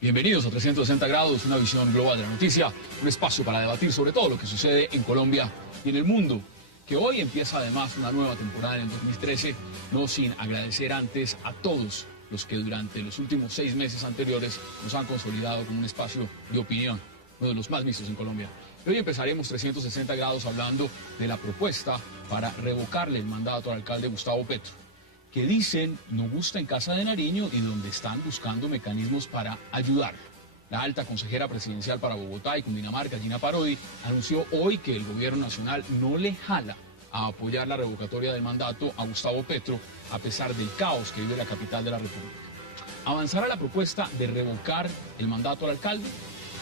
Bienvenidos a 360 grados, una visión global de la noticia, un espacio para debatir sobre todo lo que sucede en Colombia y en el mundo, que hoy empieza además una nueva temporada en el 2013, no sin agradecer antes a todos los que durante los últimos 6 meses anteriores nos han consolidado como un espacio de opinión, uno de los más vistos en Colombia. Y hoy empezaremos 360 grados hablando de la propuesta para revocarle el mandato al alcalde Gustavo Petro, que dicen no gusta en Casa de Nariño y donde están buscando mecanismos para ayudar. La alta consejera presidencial para Bogotá y Cundinamarca, Gina Parodi, anunció hoy que el gobierno nacional no le jala a apoyar la revocatoria del mandato a Gustavo Petro, a pesar del caos que vive la capital de la República. ¿Avanzará la propuesta de revocar el mandato al alcalde?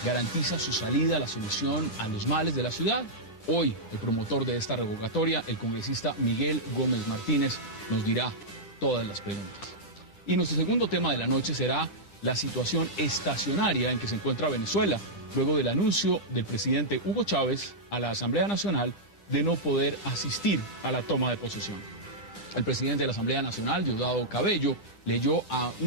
¿Garantiza su salida a la solución a los males de la ciudad? Hoy, el promotor de esta revocatoria, el congresista Miguel Gómez Martínez, nos dirá todas las preguntas. Y nuestro segundo tema de la noche será la situación estacionaria en que se encuentra Venezuela, luego del anuncio del presidente Hugo Chávez a la Asamblea Nacional de no poder asistir a la toma de posesión. El presidente de la Asamblea Nacional, Diosdado Cabello, leyó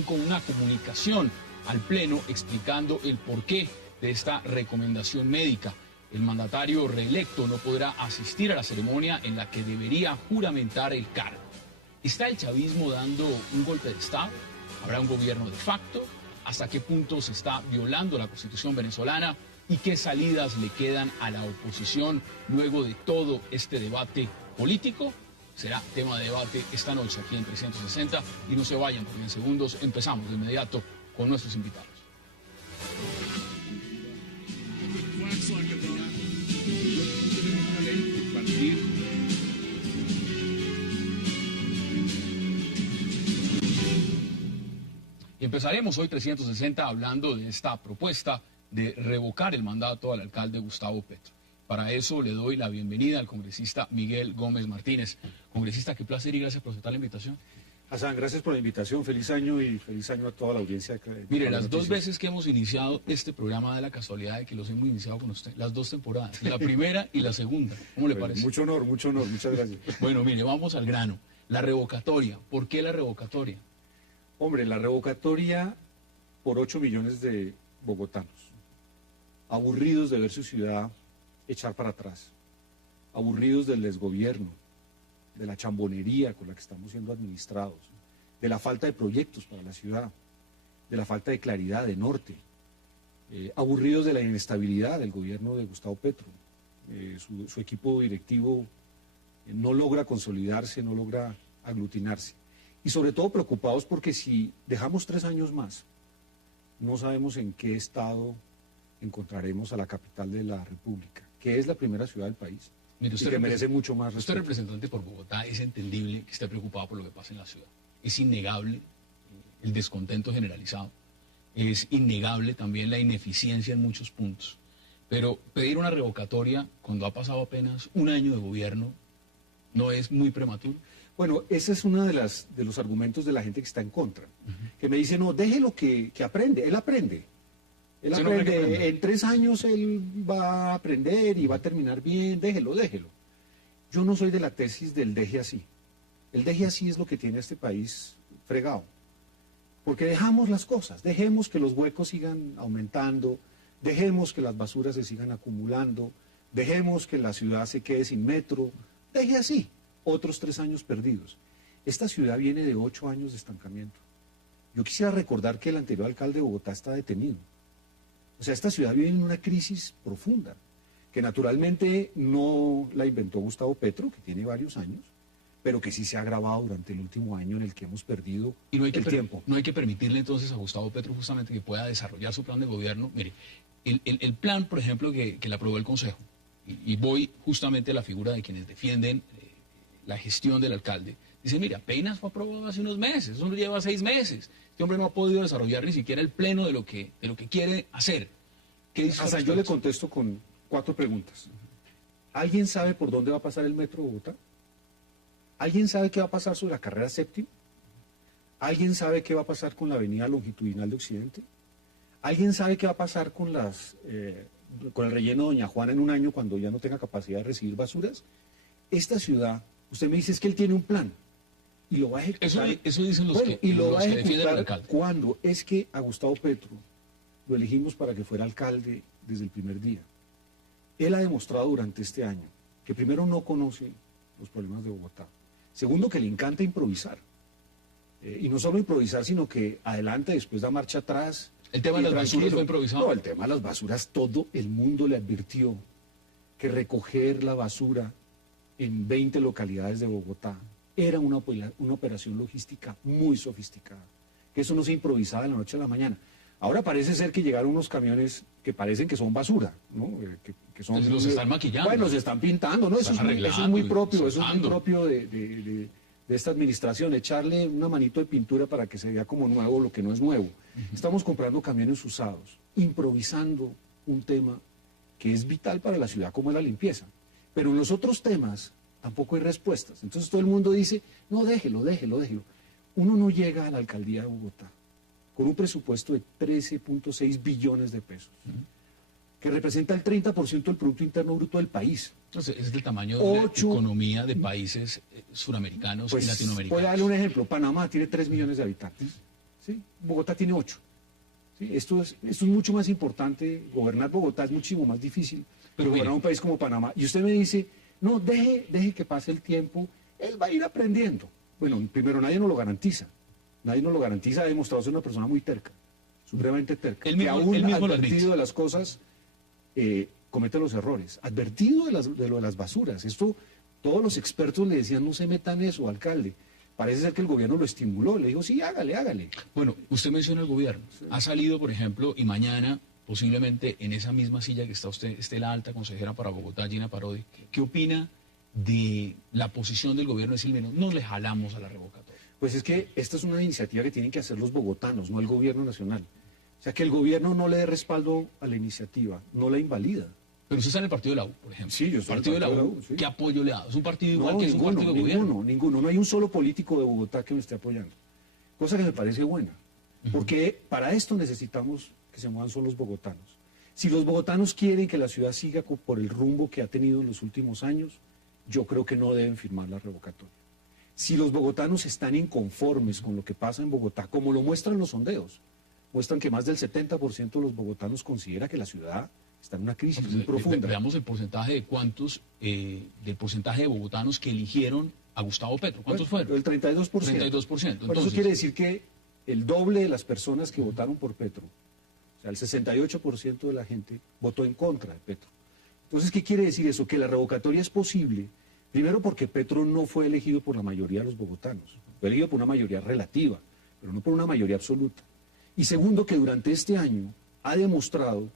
con una comunicación al Pleno explicando el porqué de esta recomendación médica. El mandatario reelecto no podrá asistir a la ceremonia en la que debería juramentar el cargo. ¿Está el chavismo dando un golpe de Estado? ¿Habrá un gobierno de facto? ¿Hasta qué punto se está violando la Constitución venezolana? ¿Y qué salidas le quedan a la oposición luego de todo este debate político? Será tema de debate esta noche aquí en 360 y no se vayan porque en segundos empezamos de inmediato con nuestros invitados. Y empezaremos hoy 360 hablando de esta propuesta de revocar el mandato al alcalde Gustavo Petro. Para eso le doy la bienvenida al congresista Miguel Gómez Martínez. Congresista, qué placer y gracias por aceptar la invitación. Hassan, gracias por la invitación. Feliz año y feliz año a toda la audiencia. Mire, las 2 veces que hemos iniciado este programa, da la casualidad de que los hemos iniciado con usted, las 2 temporadas, la primera y la segunda. ¿Cómo le parece? Mucho honor, muchas gracias. Bueno, mire, vamos al grano. La revocatoria, ¿por qué la revocatoria? Hombre, la revocatoria por 8 millones de bogotanos, aburridos de ver su ciudad echar para atrás, aburridos del desgobierno, de la chambonería con la que estamos siendo administrados, de la falta de proyectos para la ciudad, de la falta de claridad, de norte, aburridos de la inestabilidad del gobierno de Gustavo Petro. Su equipo directivo no logra consolidarse, no logra aglutinarse. Y sobre todo preocupados porque si dejamos 3 años más, no sabemos en qué estado encontraremos a la capital de la República, que es la primera ciudad del país. Mire, y que merece mucho más respeto. Usted representante por Bogotá, es entendible que esté preocupado por lo que pasa en la ciudad. Es innegable el descontento generalizado. Es innegable también la ineficiencia en muchos puntos. Pero pedir una revocatoria cuando ha pasado apenas 1 año de gobierno, ¿no es muy prematuro? Bueno, ese es uno de los argumentos de la gente que está en contra. Que me dice, no, déjelo que aprende. Él aprende. Él aprende. En 3 años él va a aprender y va a terminar bien. Déjelo. Yo no soy de la tesis del deje así. El deje así es lo que tiene este país fregado. Porque dejamos las cosas. Dejemos que los huecos sigan aumentando. Dejemos que las basuras se sigan acumulando. Dejemos que la ciudad se quede sin metro. Deje así. Otros 3 años perdidos. Esta ciudad viene de 8 años de estancamiento. Yo quisiera recordar que el anterior alcalde de Bogotá está detenido. O sea, esta ciudad vive en una crisis profunda, que naturalmente no la inventó Gustavo Petro, que tiene varios años, pero que sí se ha agravado durante el último año en el que hemos perdido el tiempo. No hay que permitirle entonces a Gustavo Petro justamente que pueda desarrollar su plan de gobierno. Mire, el plan, por ejemplo, que le aprobó el Consejo, y voy justamente a la figura de quienes defienden la gestión del alcalde, dice, mira, apenas fue aprobado hace unos meses, eso no lleva 6 meses. Este hombre no ha podido desarrollar ni siquiera el pleno de lo que quiere hacer. ¿Qué dice? Hassan, yo le contesto con 4 preguntas. ¿Alguien sabe por dónde va a pasar el metro de Bogotá? ¿Alguien sabe qué va a pasar sobre la carrera 7ª? ¿Alguien sabe qué va a pasar con la avenida longitudinal de Occidente? ¿Alguien sabe qué va a pasar con las con el relleno de Doña Juana en un año cuando ya no tenga capacidad de recibir basuras. Esta ciudad, usted me dice es que él tiene un plan y lo va a ejecutar. Eso dicen los bueno, que, y lo los va a que defienden al ejecutar alcalde. cuando es que a Gustavo Petro lo elegimos para que fuera alcalde desde el primer día. Él ha demostrado durante este año que primero no conoce los problemas de Bogotá, segundo que le encanta improvisar. Y no solo improvisar, sino que adelante, después da marcha atrás. ¿El tema de las basuras fue improvisado? No, el tema de las basuras, todo el mundo le advirtió que recoger la basura en 20 localidades de Bogotá era una operación logística muy sofisticada, que eso no se improvisaba de la noche a la mañana. Ahora parece ser que llegaron unos camiones que parecen que son basura, ¿no? Que son, los están maquillando. Bueno, se están pintando, ¿no? Eso es muy propio, eso es muy propio de esta administración, echarle una manito de pintura para que se vea como nuevo lo que no es nuevo. Estamos comprando camiones usados, improvisando un tema que es vital para la ciudad como es la limpieza. Pero en los otros temas tampoco hay respuestas. Entonces todo el mundo dice, no, déjelo. Uno no llega a la alcaldía de Bogotá con un presupuesto de 13.6 billones de pesos, que representa el 30% del Producto Interno Bruto del país. Entonces, es del tamaño de la economía de países suramericanos y latinoamericanos. Voy a darle un ejemplo. Panamá tiene 3 millones de habitantes. ¿Sí? Bogotá tiene 8. ¿Sí? Esto es mucho más importante. Gobernar Bogotá es muchísimo más difícil que gobernar un país como Panamá. Y usted me dice, no, deje que pase el tiempo, él va a ir aprendiendo. Bueno, primero, nadie nos lo garantiza. Nadie nos lo garantiza. Ha demostrado ser una persona muy terca, supremamente terca. Él mismo advertido de las cosas, comete los errores. Advertido de lo de las basuras. Esto, todos los expertos le decían, no se metan eso, alcalde. Parece ser que el gobierno lo estimuló. Le dijo, sí, hágale. Bueno, usted menciona el gobierno. Sí. Ha salido, por ejemplo, y mañana, posiblemente en esa misma silla que está usted, esté la alta consejera para Bogotá, Gina Parodi. ¿Qué opina de la posición del gobierno de decir, menos, no le jalamos a la revocatoria? Pues es que esta es una iniciativa que tienen que hacer los bogotanos, no el gobierno nacional. O sea, que el gobierno no le dé respaldo a la iniciativa, no la invalida. Pero usted está en el partido de la U, por ejemplo. Sí, yo estoy en el partido de la U. Sí. ¿Qué apoyo le ha dado? ¿Es un partido igual que es un partido de gobierno? Ninguno. No hay un solo político de Bogotá que me esté apoyando. Cosa que me parece buena. Porque para esto necesitamos que se muevan solo los bogotanos. Si los bogotanos quieren que la ciudad siga por el rumbo que ha tenido en los últimos años, yo creo que no deben firmar la revocatoria. Si los bogotanos están inconformes con lo que pasa en Bogotá, como lo muestran los sondeos, muestran que más del 70% de los bogotanos considera que la ciudad está en una crisis muy profunda. Veamos el porcentaje de cuántos, del porcentaje de bogotanos que eligieron a Gustavo Petro. ¿Cuántos fueron? El 32%. 32%. Entonces, eso quiere decir que el doble de las personas que votaron por Petro, o sea, el 68% de la gente votó en contra de Petro. Entonces, ¿qué quiere decir eso? Que la revocatoria es posible, primero porque Petro no fue elegido por la mayoría de los bogotanos, fue elegido por una mayoría relativa, pero no por una mayoría absoluta. Y segundo, que durante este año ha demostrado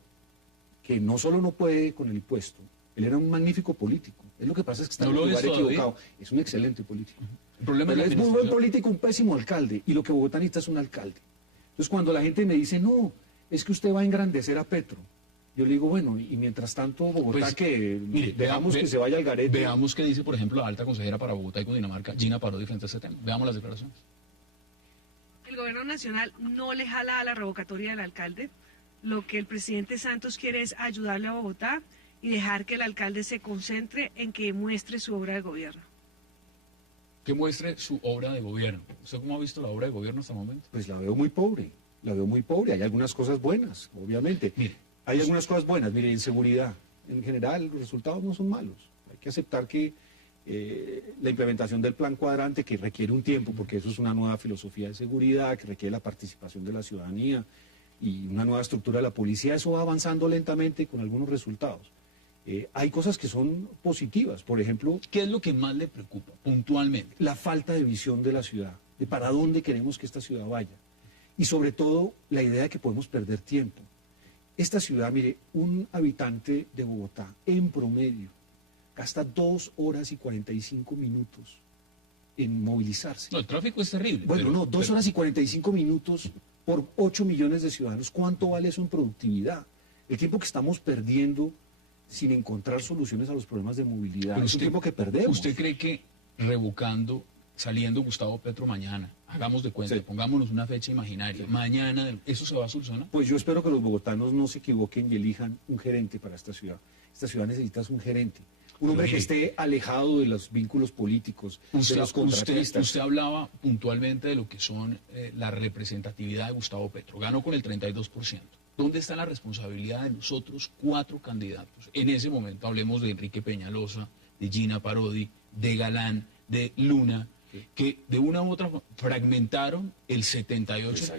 que no solo no puede con el puesto, él era un magnífico político. Es lo que pasa es que está en un lugar equivocado. Es un excelente político. El problema es muy buen político, un pésimo alcalde. Y lo que Bogotá necesita es un alcalde. Entonces, cuando la gente me dice, no, es que usted va a engrandecer a Petro, yo le digo, bueno, y mientras tanto, Bogotá, que dejamos que se vaya al garete. Veamos qué dice, por ejemplo, la alta consejera para Bogotá y Cundinamarca, Gina Parodi, frente a este tema. Veamos las declaraciones. El gobierno nacional no le jala a la revocatoria del alcalde. Lo que el presidente Santos quiere es ayudarle a Bogotá y dejar que el alcalde se concentre en que muestre su obra de gobierno. Que muestre su obra de gobierno. ¿Usted cómo ha visto la obra de gobierno hasta el momento? Pues la veo muy pobre. Hay algunas cosas buenas, obviamente. Hay algunas cosas buenas. Mire, en seguridad, en general, los resultados no son malos. Hay que aceptar que la implementación del plan cuadrante, que requiere un tiempo, porque eso es una nueva filosofía de seguridad, que requiere la participación de la ciudadanía y una nueva estructura de la policía, eso va avanzando lentamente con algunos resultados. Hay cosas que son positivas, por ejemplo... ¿Qué es lo que más le preocupa, puntualmente? La falta de visión de la ciudad, de para dónde queremos que esta ciudad vaya. Y sobre todo, la idea de que podemos perder tiempo. Esta ciudad, mire, un habitante de Bogotá, en promedio, gasta 2 horas y 45 minutos en movilizarse. No, el tráfico es terrible. Bueno, 2 horas y 45 minutos por 8 millones de ciudadanos. ¿Cuánto vale eso en productividad? El tiempo que estamos perdiendo sin encontrar soluciones a los problemas de movilidad es un tiempo que perdemos. ¿Usted cree que revocando saliendo Gustavo Petro mañana, hagamos de cuenta, Sí. pongámonos una fecha imaginaria, mañana, ¿eso se va a solucionar? Pues yo espero que los bogotanos no se equivoquen y elijan un gerente para esta ciudad. Esta ciudad necesita un gerente, un hombre que esté alejado de los vínculos políticos, de los contratistas. Usted hablaba puntualmente de lo que son la representatividad de Gustavo Petro. Ganó con el 32%. ¿Dónde está la responsabilidad de los otros 4 candidatos? En ese momento hablemos de Enrique Peñalosa, de Gina Parodi, de Galán, de Luna, que de una u otra fragmentaron el 78.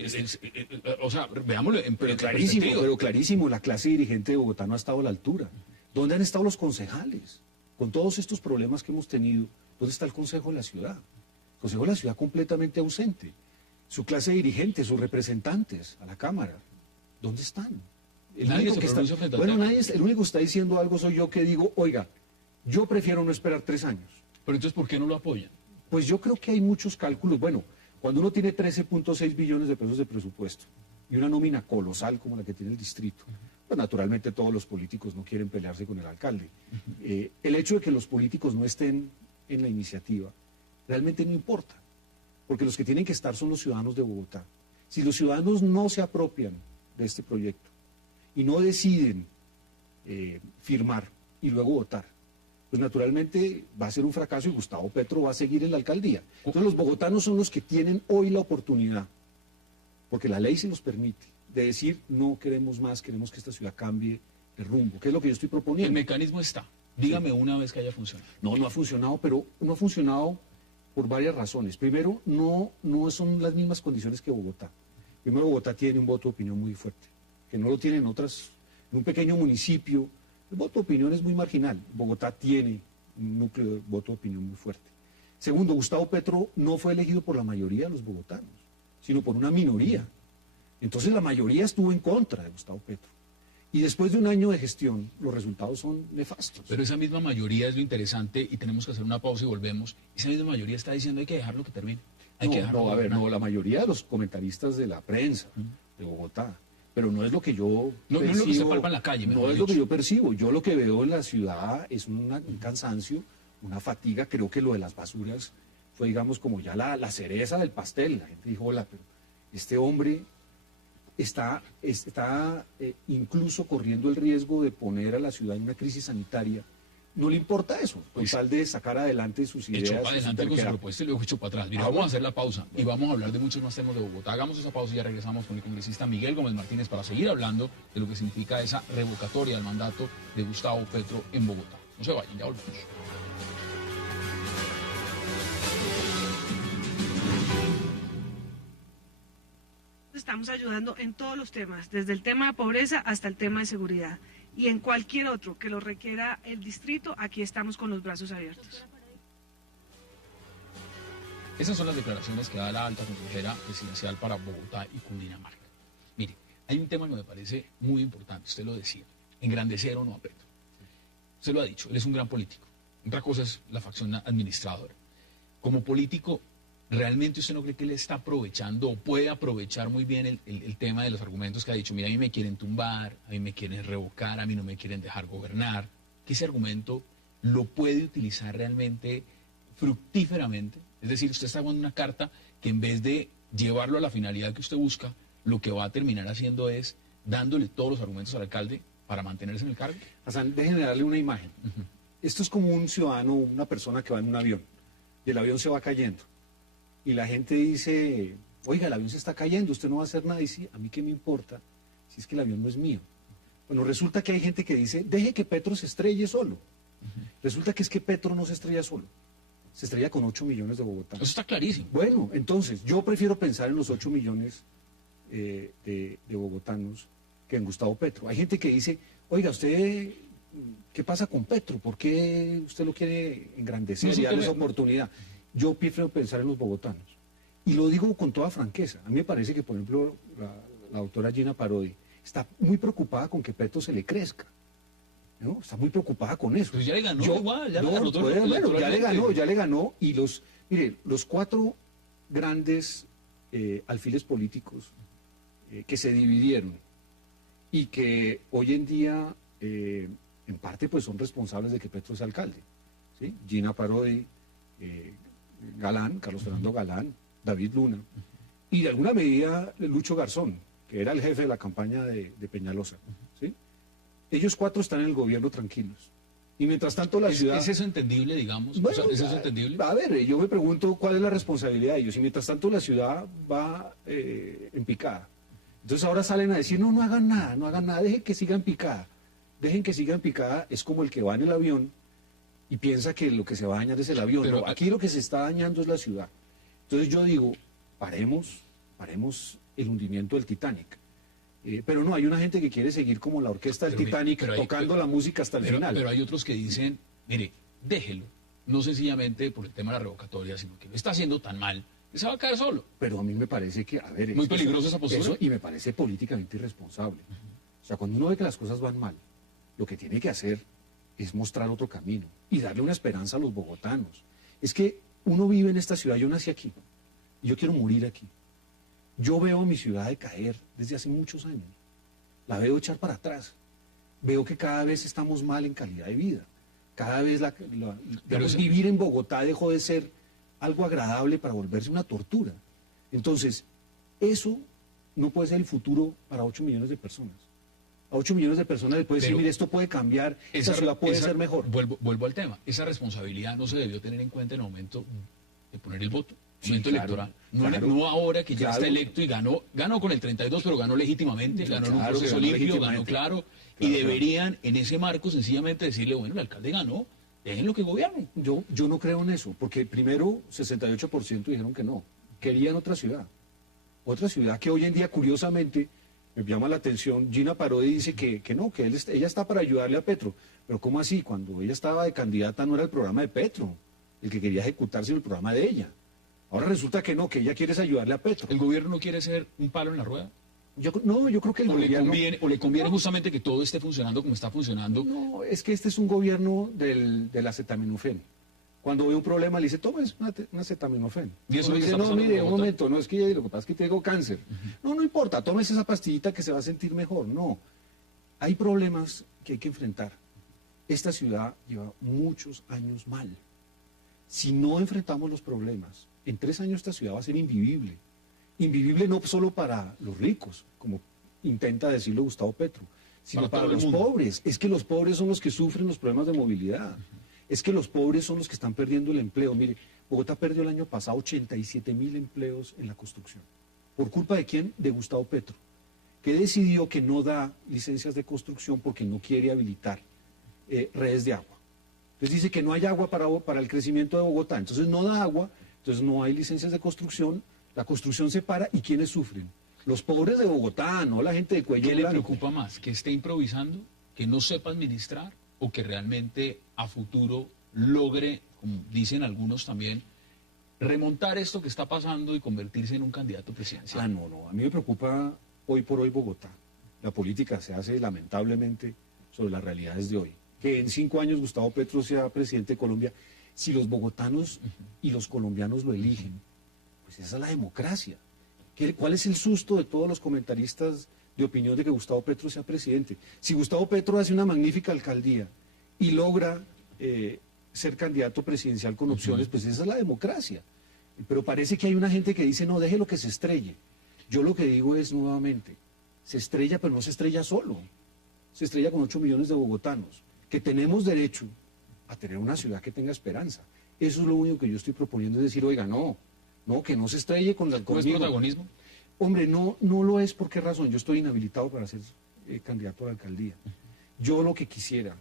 O sea, veámoslo en Pero clarísimo, la clase dirigente de Bogotá no ha estado a la altura. ¿Dónde han estado los concejales? Con todos estos problemas que hemos tenido, ¿dónde está el Consejo de la Ciudad? El Consejo de la Ciudad completamente ausente. Su clase dirigente, sus representantes a la Cámara, ¿dónde están? El único que está diciendo algo soy yo, que digo, oiga, yo prefiero no esperar 3 años. Pero entonces, ¿por qué no lo apoyan? Pues yo creo que hay muchos cálculos. Bueno, cuando uno tiene 13.6 billones de pesos de presupuesto y una nómina colosal como la que tiene el distrito, pues naturalmente todos los políticos no quieren pelearse con el alcalde. El hecho de que los políticos no estén en la iniciativa realmente no importa, porque los que tienen que estar son los ciudadanos de Bogotá. Si los ciudadanos no se apropian de este proyecto y no deciden firmar y luego votar, pues naturalmente va a ser un fracaso y Gustavo Petro va a seguir en la alcaldía. Entonces los bogotanos son los que tienen hoy la oportunidad, porque la ley se los permite, de decir no queremos más, queremos que esta ciudad cambie de rumbo, que es lo que yo estoy proponiendo. El mecanismo está. Dígame una vez que haya funcionado. No ha funcionado, pero no ha funcionado por varias razones. Primero, no son las mismas condiciones que Bogotá. Primero, Bogotá tiene un voto de opinión muy fuerte, que no lo tienen en un pequeño municipio. El voto de opinión es muy marginal. Bogotá tiene un núcleo de voto de opinión muy fuerte. Segundo, Gustavo Petro no fue elegido por la mayoría de los bogotanos, sino por una minoría. Entonces la mayoría estuvo en contra de Gustavo Petro. Y después de un año de gestión, los resultados son nefastos. Pero esa misma mayoría es lo interesante y tenemos que hacer una pausa y volvemos. Esa misma mayoría está diciendo hay que dejarlo que termine. La mayoría de los comentaristas de la prensa de Bogotá. Pero no es lo que yo percibo. No es lo que se palpa en la calle. No es lo que yo percibo. Yo lo que veo en la ciudad es un cansancio, una fatiga. Creo que lo de las basuras fue, digamos, como ya la cereza del pastel. La gente dijo, hola, pero este hombre está incluso corriendo el riesgo de poner a la ciudad en una crisis sanitaria. No le importa eso, con tal de sacar adelante sus ideas. Echó para adelante con su propuesta y luego echó para atrás. Mira, vamos a hacer la pausa y vamos a hablar de muchos más temas de Bogotá. Hagamos esa pausa y ya regresamos con el congresista Miguel Gómez Martínez para seguir hablando de lo que significa esa revocatoria del mandato de Gustavo Petro en Bogotá. No se vayan, ya volvemos. Estamos ayudando en todos los temas, desde el tema de pobreza hasta el tema de seguridad. Y en cualquier otro que lo requiera el distrito, aquí estamos con los brazos abiertos. Esas son las declaraciones que da la alta consejera presidencial para Bogotá y Cundinamarca. Mire, hay un tema que me parece muy importante, usted lo decía, engrandecer o no a Petro. Usted lo ha dicho, él es un gran político. Otra cosa es la facción administradora. Como político, ¿realmente usted no cree que él está aprovechando o puede aprovechar muy bien el tema de los argumentos que ha dicho? Mira, a mí me quieren tumbar, a mí me quieren revocar, a mí no me quieren dejar gobernar. ¿Que ese argumento lo puede utilizar realmente fructíferamente? Es decir, usted está jugando una carta que en vez de llevarlo a la finalidad que usted busca, lo que va a terminar haciendo es dándole todos los argumentos al alcalde para mantenerse en el cargo. Hassan, déjenme darle una imagen. Esto es como un ciudadano, una persona que va en un avión y el avión se va cayendo. Y la gente dice, oiga, el avión se está cayendo, usted no va a hacer nada. Y dice, a mí qué me importa si es que el avión no es mío. Bueno, resulta que hay gente que dice, deje que Petro se estrelle solo. Resulta que es que Petro no se estrella solo. Se estrella con 8 millones de bogotanos. Eso está clarísimo. Bueno, entonces, yo prefiero pensar en los 8 millones de bogotanos que en Gustavo Petro. Hay gente que dice, oiga, usted, ¿qué pasa con Petro? ¿Por qué usted lo quiere engrandecer y darle esa oportunidad? Yo prefiero pensar en los bogotanos. Y lo digo con toda franqueza. A mí me parece que, por ejemplo, la doctora Gina Parodi está muy preocupada con que Petro se le crezca. ¿No? Está muy preocupada con eso. Pues ya le ganó igual, ya le ganó. Y los 4 grandes alfiles políticos que se dividieron y que hoy en día, en parte, pues son responsables de que Petro sea alcalde. ¿Sí? Gina Parodi, Galán, Carlos Fernando Galán, David Luna, y de alguna medida Lucho Garzón, que era el jefe de la campaña de Peñalosa. ¿Sí? Ellos 4 están en el gobierno tranquilos. Y mientras tanto la ciudad... ¿Es eso entendible, digamos? Bueno, ¿Es eso entendible? A ver, yo me pregunto cuál es la responsabilidad de ellos. Y mientras tanto la ciudad va en picada. Entonces ahora salen a decir, no hagan nada, dejen que siga en picada. Dejen que siga en picada. Es como el que va en el avión y piensa que lo que se va a dañar es el avión. Pero no, aquí lo que se está dañando es la ciudad. Entonces yo digo, paremos el hundimiento del Titanic. Pero no, hay una gente que quiere seguir como la orquesta del Titanic, tocando la música hasta el final. Pero hay otros que dicen, mire, déjelo, no sencillamente por el tema de la revocatoria, sino que lo está haciendo tan mal que se va a caer solo. Pero a mí me parece que, a ver... Muy peligrosa esa postura. Y me parece políticamente irresponsable. O sea, cuando uno ve que las cosas van mal, lo que tiene que hacer es mostrar otro camino y darle una esperanza a los bogotanos. Es que uno vive en esta ciudad, yo nací aquí, y yo quiero morir aquí. Yo veo a mi ciudad decaer desde hace muchos años. La veo echar para atrás. Veo que cada vez estamos mal en calidad de vida. Cada vez vivir en Bogotá dejó de ser algo agradable para volverse una tortura. Entonces, eso no puede ser el futuro para 8 millones de personas. A 8 millones de personas les puede decir, mire, esto puede cambiar, esta ciudad puede ser mejor. Vuelvo al tema. Esa responsabilidad no se debió tener en cuenta en el momento de poner el voto. Momento electoral. No ahora que ya está electo y ganó con el 32, pero ganó legítimamente, ganó en un proceso limpio, ganó claro, y deberían en ese marco sencillamente decirle, bueno, el alcalde ganó, déjenlo que gobierne. Yo no creo en eso, porque primero 68% dijeron que no, querían otra ciudad que hoy en día curiosamente me llama la atención. Gina Parodi dice que no, que ella está para ayudarle a Petro, pero ¿cómo así? Cuando ella estaba de candidata no era el programa de Petro el que quería ejecutarse, el programa de ella. Ahora resulta que no, que ella quiere ayudarle a Petro. ¿El gobierno no quiere ser un palo en la rueda? Yo creo que el gobierno... ¿Le conviene justamente que todo esté funcionando como está funcionando? No, es que este es un gobierno del acetaminofén. Cuando ve un problema le dice, toma un acetaminofén. ¿Y eso le dice, no, mire, un momento, no es que lo que pasa es que tengo cáncer. No importa, tómese esa pastillita que se va a sentir mejor. No, hay problemas que hay que enfrentar. Esta ciudad lleva muchos años mal. Si no enfrentamos los problemas, en 3 años esta ciudad va a ser invivible. Invivible no solo para los ricos, como intenta decirlo Gustavo Petro, sino para los pobres. Es que los pobres son los que sufren los problemas de movilidad. Es que los pobres son los que están perdiendo el empleo. Mire, Bogotá perdió el año pasado 87.000 empleos en la construcción. ¿Por culpa de quién? De Gustavo Petro, que decidió que no da licencias de construcción porque no quiere habilitar redes de agua. Entonces dice que no hay agua para el crecimiento de Bogotá. Entonces no da agua, entonces no hay licencias de construcción, la construcción se para y ¿quiénes sufren? Los pobres de Bogotá, no la gente de cuello blanco. ¿Qué le preocupa más? ¿Que esté improvisando? ¿Que no sepa administrar? ¿O que realmente a futuro logre, como dicen algunos también, remontar esto que está pasando y convertirse en un candidato presidencial? No. A mí me preocupa hoy por hoy Bogotá. La política se hace lamentablemente sobre las realidades de hoy. Que en 5 años Gustavo Petro sea presidente de Colombia, si los bogotanos y los colombianos lo eligen, pues esa es la democracia. ¿Cuál es el susto de todos los comentaristas de opinión de que Gustavo Petro sea presidente? Si Gustavo Petro hace una magnífica alcaldía y logra ser candidato presidencial con opciones, pues esa es la democracia. Pero parece que hay una gente que dice, no, déjelo que se estrelle. Yo lo que digo es nuevamente, se estrella, pero no se estrella solo. Se estrella con 8 millones de bogotanos, que tenemos derecho a tener una ciudad que tenga esperanza. Eso es lo único que yo estoy proponiendo, es decir, oiga, no, que no se estrelle con la ¿No es protagonismo? Hombre, no lo es. ¿Por qué razón? Yo estoy inhabilitado para ser candidato a la alcaldía. Yo lo que quisiera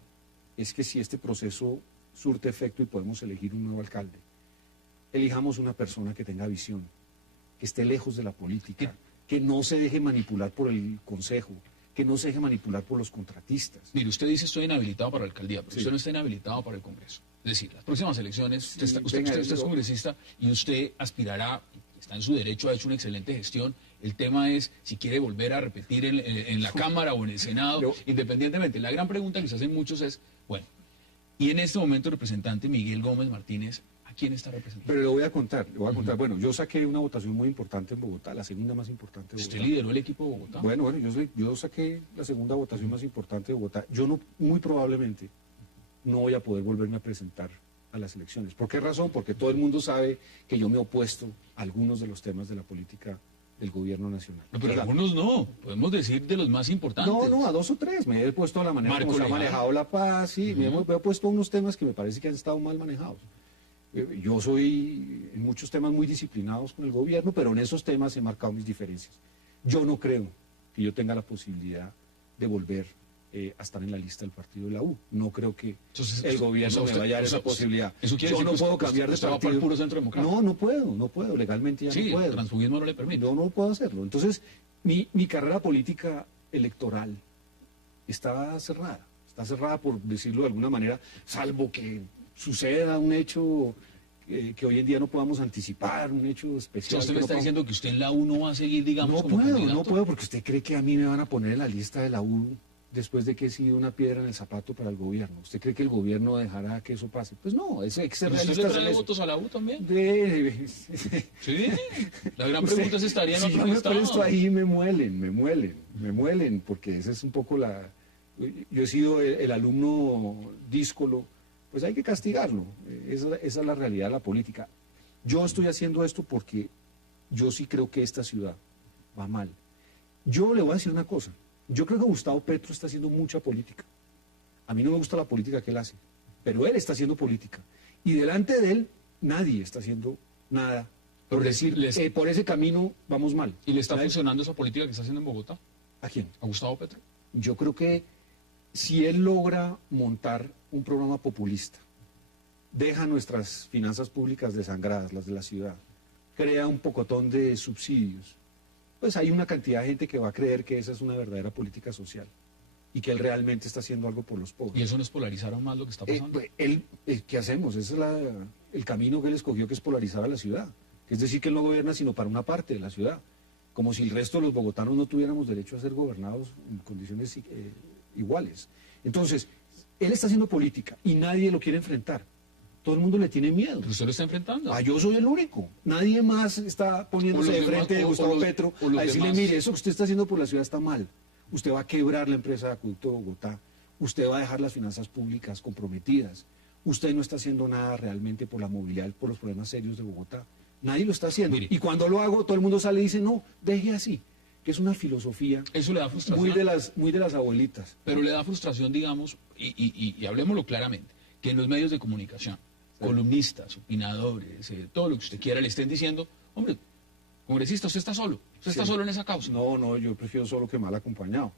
es que si este proceso surte efecto y podemos elegir un nuevo alcalde, elijamos una persona que tenga visión, que esté lejos de la política, que no se deje manipular por el consejo, que no se deje manipular por los contratistas. Mire, usted dice estoy inhabilitado para la alcaldía, pero usted no está inhabilitado para el Congreso. Es decir, las próximas elecciones, usted es congresista y usted aspirará, está en su derecho, ha hecho una excelente gestión. El tema es si quiere volver a repetir en la Cámara o en el Senado, independientemente. La gran pregunta que se hacen muchos es, bueno, y en este momento el representante Miguel Gómez Martínez, ¿a quién está representando? Pero le voy a contar. Bueno, yo saqué una votación muy importante en Bogotá, la segunda más importante de Bogotá. ¿Usted lideró el equipo de Bogotá? Bueno, yo saqué la segunda votación más importante de Bogotá. Yo muy probablemente no voy a poder volverme a presentar a las elecciones. ¿Por qué razón? Porque todo el mundo sabe que yo me he opuesto a algunos de los temas de la política del gobierno nacional. No, pero algunos no, podemos decir de los más importantes. No, a 2 o 3. Me he opuesto a la manera como se ha manejado la paz, sí, me he opuesto a unos temas que me parece que han estado mal manejados. Yo soy en muchos temas muy disciplinados con el gobierno, pero en esos temas he marcado mis diferencias. Yo no creo que yo tenga la posibilidad de volver a estar en la lista del partido de la U. No creo que el gobierno me vaya a dar esa posibilidad. Yo no puedo cambiar de partido. ¿Para el puro centro democrático? No puedo, legalmente ya no puedo. El transfugismo no le permite. No puedo hacerlo. Entonces, mi carrera política electoral está cerrada por decirlo de alguna manera, salvo que suceda un hecho que hoy en día no podamos anticipar, un hecho especial. ¿Usted me está diciendo que usted en la U no va a seguir, digamos, como candidato? No puedo, porque usted cree que a mí me van a poner en la lista de la U después de que he sido una piedra en el zapato para el gobierno. ¿Usted cree que el gobierno dejará que eso pase? Pues no, eso hay que ser realistas. ¿Usted le trae votos a la U también? Sí, la gran pregunta es, ¿estaría en otro estado? Si yo me presto ahí, me muelen, porque esa es un poco la... Yo he sido el alumno díscolo, pues hay que castigarlo. Esa es la realidad de la política. Yo estoy haciendo esto porque yo sí creo que esta ciudad va mal. Yo le voy a decir una cosa. Yo creo que Gustavo Petro está haciendo mucha política. A mí no me gusta la política que él hace, pero él está haciendo política. Y delante de él, nadie está haciendo nada por decir, por ese camino vamos mal. ¿Y le está funcionando esa política que está haciendo en Bogotá? ¿A quién? ¿A Gustavo Petro? Yo creo que si él logra montar un programa populista, deja nuestras finanzas públicas desangradas, las de la ciudad, crea un pocotón de subsidios, pues hay una cantidad de gente que va a creer que esa es una verdadera política social y que él realmente está haciendo algo por los pobres. ¿Y eso no es polarizar aún más lo que está pasando? ¿Qué hacemos? Ese es el camino que él escogió, que es polarizar a la ciudad. Es decir, que él no gobierna sino para una parte de la ciudad. Como si el resto de los bogotanos no tuviéramos derecho a ser gobernados en condiciones iguales. Entonces, él está haciendo política y nadie lo quiere enfrentar. Todo el mundo le tiene miedo. Pero usted lo está enfrentando. Yo soy el único. Nadie más está poniéndose de frente de Gustavo Petro a decirle, mire, eso que usted está haciendo por la ciudad está mal. Usted va a quebrar la empresa de Acueducto de Bogotá. Usted va a dejar las finanzas públicas comprometidas. Usted no está haciendo nada realmente por la movilidad, por los problemas serios de Bogotá. Nadie lo está haciendo. Mire, y cuando lo hago, todo el mundo sale y dice, no, deje así. Que es una filosofía. Eso le da frustración. Muy de las abuelitas. Pero le da frustración, digamos, y hablemoslo claramente, que en los medios de comunicación, columnistas, opinadores, todo lo que usted quiera, le estén diciendo, hombre, congresista, usted está solo, está solo en esa causa. No, yo prefiero solo que mal acompañado.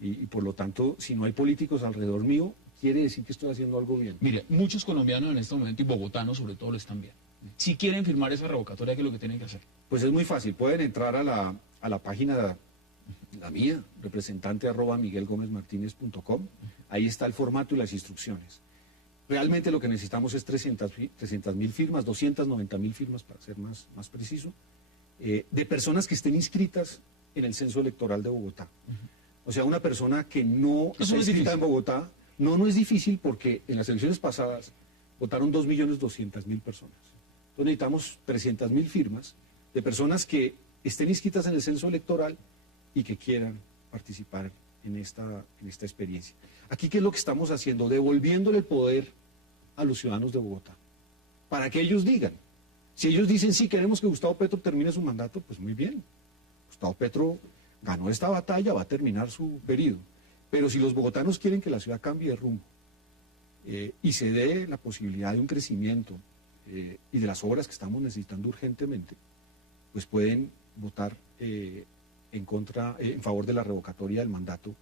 Y por lo tanto, si no hay políticos alrededor mío, quiere decir que estoy haciendo algo bien. Mire, muchos colombianos en este momento, y bogotanos sobre todo, lo están viendo. Si quieren firmar esa revocatoria, ¿qué es lo que tienen que hacer? Pues es muy fácil, pueden entrar a la página la mía, representante@miguelgomezmartinez.com. Ahí está el formato y las instrucciones. Realmente lo que necesitamos es 300.000 firmas, 290.000 firmas para ser más preciso, de personas que estén inscritas en el censo electoral de Bogotá. O sea, una persona que no está inscrita en Bogotá, no es difícil porque en las elecciones pasadas votaron 2.200.000 personas. Entonces necesitamos 300.000 firmas de personas que estén inscritas en el censo electoral y que quieran participar en esta experiencia. Aquí, ¿qué es lo que estamos haciendo? Devolviéndole el poder a los ciudadanos de Bogotá, para que ellos digan. Si ellos dicen, sí, queremos que Gustavo Petro termine su mandato, pues muy bien. Gustavo Petro ganó esta batalla, va a terminar su periodo. Pero si los bogotanos quieren que la ciudad cambie de rumbo y se dé la posibilidad de un crecimiento y de las obras que estamos necesitando urgentemente, pues pueden votar en favor de la revocatoria del mandato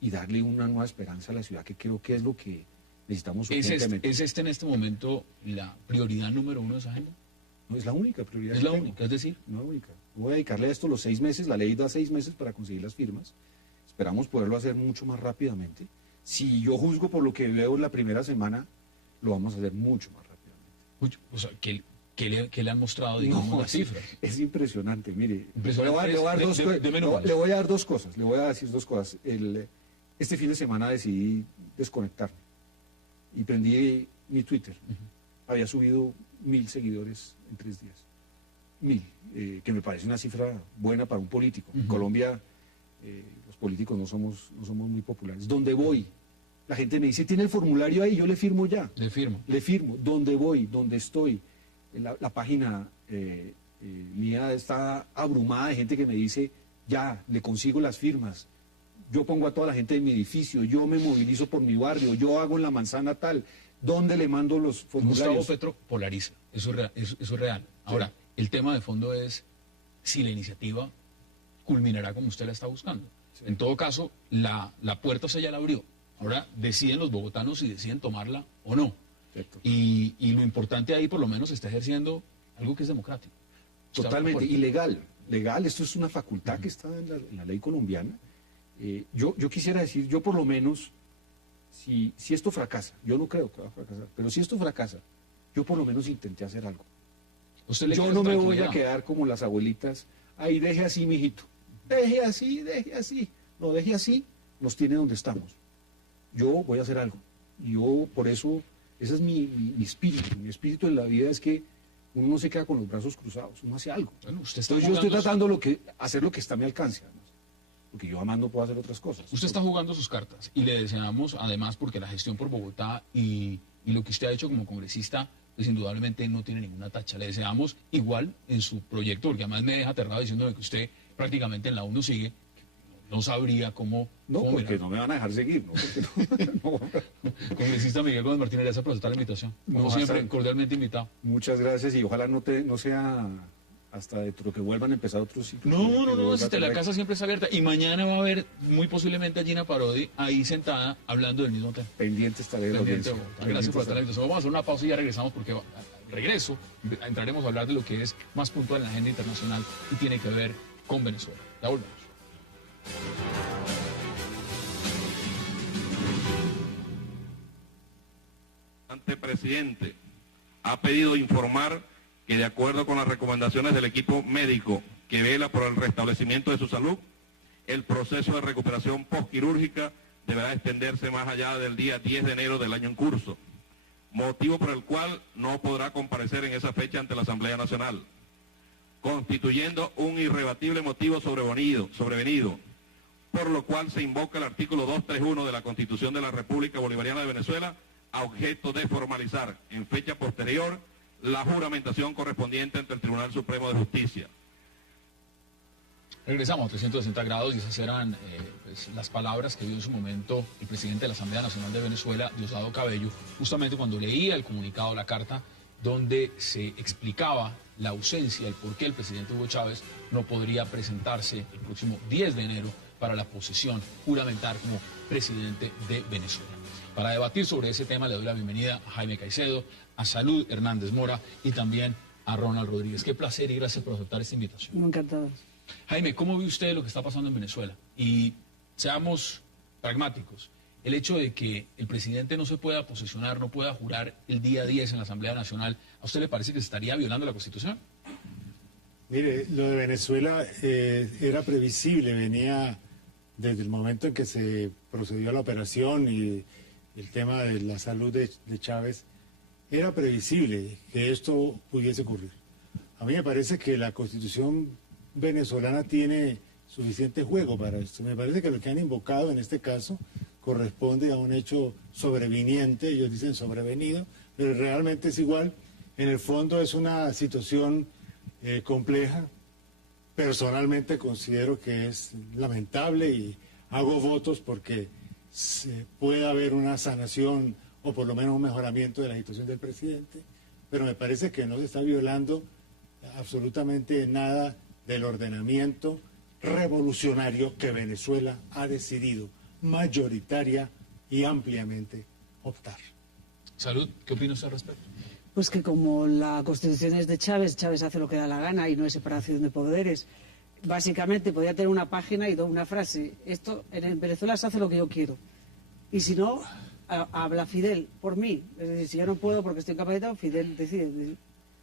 y darle una nueva esperanza a la ciudad, que creo que es lo que necesitamos urgentemente. ¿Es en este momento la prioridad número 1 de esa agenda? No, es la única prioridad. Es la única, es decir. No es la única. Voy a dedicarle a esto los 6 meses, la ley da 6 meses para conseguir las firmas. Esperamos poderlo hacer mucho más rápidamente. Si yo juzgo por lo que veo en la primera semana, lo vamos a hacer mucho más rápidamente. O sea, ¿qué le han mostrado, digamos, las cifras? Es impresionante, mire. Le voy a dar dos cosas. Le voy a decir dos cosas. Este fin de semana decidí desconectarme y prendí mi Twitter. Había subido 1.000 seguidores en 3 días. 1.000, que me parece una cifra buena para un político. En Colombia los políticos no somos muy populares. Donde voy La gente me dice, ¿tiene el formulario ahí? Yo le firmo ya. Le firmo. Le firmo. ¿Dónde voy? ¿Dónde estoy? La página mía está abrumada de gente que me dice, ya, le consigo las firmas. Yo pongo a toda la gente de mi edificio, yo me movilizo por mi barrio, yo hago en la manzana tal. ¿Dónde le mando los formularios? Gustavo Petro polariza, eso es real. Ahora, sí. El tema de fondo es si la iniciativa culminará como usted la está buscando. Sí. En todo caso, la puerta se ya la abrió. Ahora deciden los bogotanos si deciden tomarla o no. Y lo importante ahí, por lo menos, está ejerciendo algo que es democrático. Totalmente, y legal. Legal, esto es una facultad que está en la ley colombiana. Yo quisiera decir, yo por lo menos, si esto fracasa, yo no creo que va a fracasar, pero si esto fracasa, yo por lo menos intenté hacer algo. Yo no me voy a quedar como las abuelitas, ahí deje así, mijito, deje así, no, deje así, nos tiene donde estamos. Yo voy a hacer algo, y yo por eso, ese es mi espíritu en la vida es que uno no se queda con los brazos cruzados, uno hace algo. Bueno, Entonces yo estoy tratando hacer lo que está a mi alcance, además, porque yo además no puedo hacer otras cosas. Usted está jugando sus cartas y le deseamos, además, porque la gestión por Bogotá y lo que usted ha hecho como congresista, pues indudablemente no tiene ninguna tacha. Le deseamos igual en su proyecto, porque además me deja aterrado diciéndome que usted prácticamente en la UNO sigue, no sabría cómo... No, porque no me van a dejar seguir, ¿no? No. Congresista Miguel Gómez Martínez, gracias por aceptar la invitación. Como siempre, cordialmente invitado. Muchas gracias y ojalá no sea hasta dentro que vuelvan a empezar otros ciclos. No, la casa siempre está abierta. Y mañana va a haber muy posiblemente a Gina Parodi ahí sentada hablando del mismo tema. Pendiente estaré de la audiencia. Gracias por estar la invitación. Vamos a hacer una pausa y ya regresamos porque al regreso entraremos a hablar de lo que es más puntual en la agenda internacional y tiene que ver con Venezuela. Ya volvemos. Presidente ha pedido informar que de acuerdo con las recomendaciones del equipo médico que vela por el restablecimiento de su salud, el proceso de recuperación postquirúrgica deberá extenderse más allá del día 10 de enero del año en curso, motivo por el cual no podrá comparecer en esa fecha ante la Asamblea Nacional, constituyendo un irrebatible motivo sobrevenido, por lo cual se invoca el artículo 231 de la Constitución de la República Bolivariana de Venezuela a objeto de formalizar en fecha posterior la juramentación correspondiente ante el Tribunal Supremo de Justicia. Regresamos a 360 grados y esas eran pues, las palabras que dio en su momento el presidente de la Asamblea Nacional de Venezuela, Diosdado Cabello, justamente cuando leía el comunicado, la carta, donde se explicaba la ausencia, el por qué el presidente Hugo Chávez no podría presentarse el próximo 10 de enero para la posesión juramentar como presidente de Venezuela. Para debatir sobre ese tema le doy la bienvenida a Jaime Caicedo, a Salud Hernández Mora y también a Ronald Rodríguez. Qué placer y gracias por aceptar esta invitación. Encantado. Jaime, ¿cómo ve usted lo que está pasando en Venezuela? Y seamos pragmáticos. El hecho de que el presidente no se pueda posesionar, no pueda jurar el día 10 en la Asamblea Nacional, ¿a usted le parece que se estaría violando la Constitución? Mire, lo de Venezuela era previsible, venía desde el momento en que se procedió a la operación y el tema de la salud de Chávez, era previsible que esto pudiese ocurrir. A mí me parece que la Constitución venezolana tiene suficiente juego para esto. Me parece que lo que han invocado en este caso corresponde a un hecho sobreviniente, ellos dicen sobrevenido, pero realmente es igual. En el fondo es una situación compleja. Personalmente considero que es lamentable y hago votos porque pueda haber una sanación o por lo menos un mejoramiento de la situación del presidente, pero me parece que no se está violando absolutamente nada del ordenamiento revolucionario que Venezuela ha decidido mayoritaria y ampliamente optar. Salud, ¿qué opina usted al respecto? Pues que como la Constitución es de Chávez, Chávez hace lo que da la gana y no hay separación de poderes. Básicamente podría tener una página y una frase. Esto en Venezuela se hace lo que yo quiero. Y si no, habla Fidel por mí. Es decir, si yo no puedo porque estoy incapacitado, Fidel decide.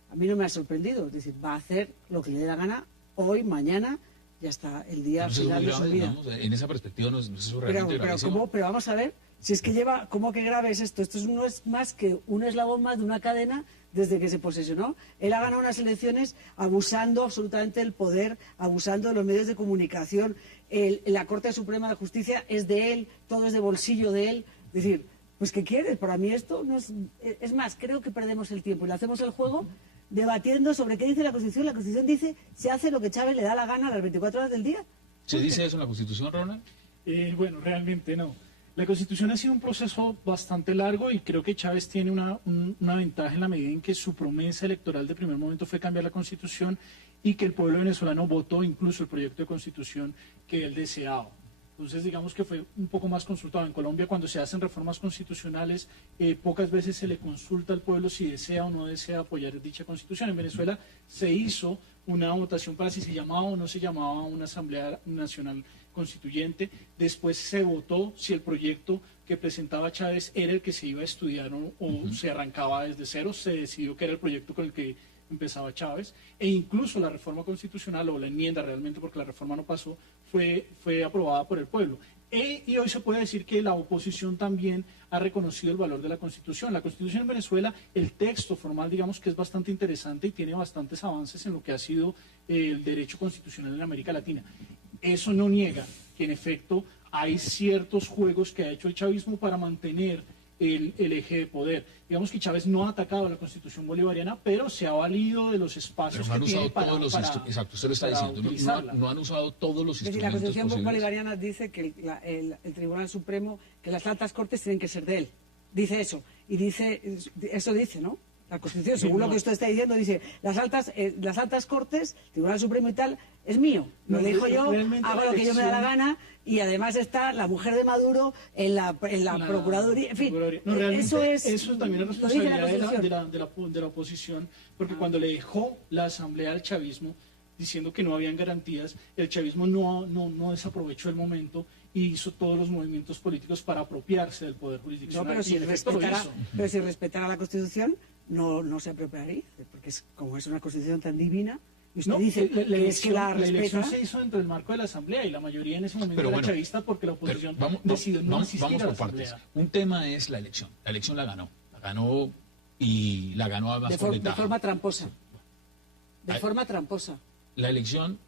A mí no me ha sorprendido. Es decir, va a hacer lo que le dé la gana hoy, mañana, y hasta el día final de su vida. En esa perspectiva no es eso realmente gravísimo. Pero vamos a ver, si es que lleva, ¿cómo que grave es esto? Esto no es más que un eslabón más de una cadena desde que se posesionó. Él ha ganado unas elecciones abusando absolutamente del poder, abusando de los medios de comunicación. La Corte Suprema de Justicia es de él, todo es de bolsillo de él. Es decir, pues ¿qué quieres? Para mí esto no es... Es más, creo que perdemos el tiempo y le hacemos el juego debatiendo sobre qué dice la Constitución. La Constitución dice, se hace lo que Chávez le da la gana a las 24 horas del día. ¿Se dice eso en la Constitución, Ronald? Bueno, realmente no. La Constitución ha sido un proceso bastante largo y creo que Chávez tiene una ventaja en la medida en que su promesa electoral de primer momento fue cambiar la Constitución y que el pueblo venezolano votó incluso el proyecto de Constitución que él deseaba. Entonces, digamos que fue un poco más consultado. En Colombia, cuando se hacen reformas constitucionales, pocas veces se le consulta al pueblo si desea o no desea apoyar dicha constitución. En Venezuela se hizo una votación para si se llamaba o no se llamaba una Asamblea Nacional Constituyente. Después se votó si el proyecto que presentaba Chávez era el que se iba a estudiar o se arrancaba desde cero. Se decidió que era el proyecto con el que empezaba Chávez, e incluso la reforma constitucional o la enmienda realmente, porque la reforma no pasó, fue aprobada por el pueblo. Y hoy se puede decir que la oposición también ha reconocido el valor de la Constitución. La Constitución en Venezuela, el texto formal, digamos que es bastante interesante y tiene bastantes avances en lo que ha sido el derecho constitucional en América Latina. Eso no niega que en efecto hay ciertos juegos que ha hecho el chavismo para mantener el eje de poder. Digamos que Chávez no ha atacado la Constitución bolivariana, pero se ha valido de los espacios pero no que tiene exacto, usted lo está diciendo, no han usado todos los instrumentos. Es decir, la Constitución bolivariana dice que el Tribunal Supremo, que las altas cortes tienen que ser de él. Dice eso. Y eso dice, ¿no? La Constitución, según lo que usted está diciendo, dice, las altas cortes, Tribunal Supremo y tal, es mío. Lo elijo yo, hago lo que yo me da la gana, y además está la mujer de Maduro en la Procuraduría. En fin, eso también es responsabilidad de la oposición, porque cuando le dejó la Asamblea al chavismo, diciendo que no habían garantías, el chavismo no desaprovechó el momento y hizo todos los movimientos políticos para apropiarse del poder jurisdiccional. No, pero si respetara la Constitución, no se apropiaría, porque como es una Constitución tan divina, y usted dice que la elección se hizo dentro del marco de la Asamblea y la mayoría en ese momento era chavista porque la oposición decidió no asistir a la Asamblea. Un tema es la elección. La elección la ganó y la ganó a de forma tramposa. De forma tramposa. La elección,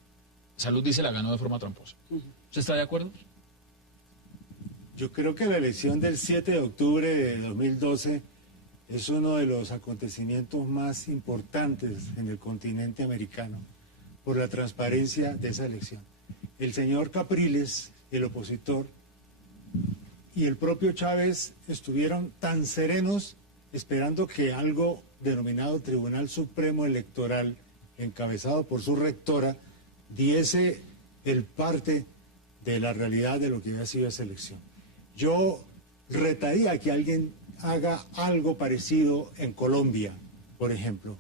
Salud dice, la ganó de forma tramposa. ¿Usted está de acuerdo? Yo creo que la elección del 7 de octubre de 2012 es uno de los acontecimientos más importantes en el continente americano por la transparencia de esa elección. El señor Capriles, el opositor, y el propio Chávez estuvieron tan serenos esperando que algo denominado Tribunal Supremo Electoral, encabezado por su rectora, diese el parte de la realidad de lo que había sido esa elección. Yo retaría a que alguien haga algo parecido en Colombia, por ejemplo,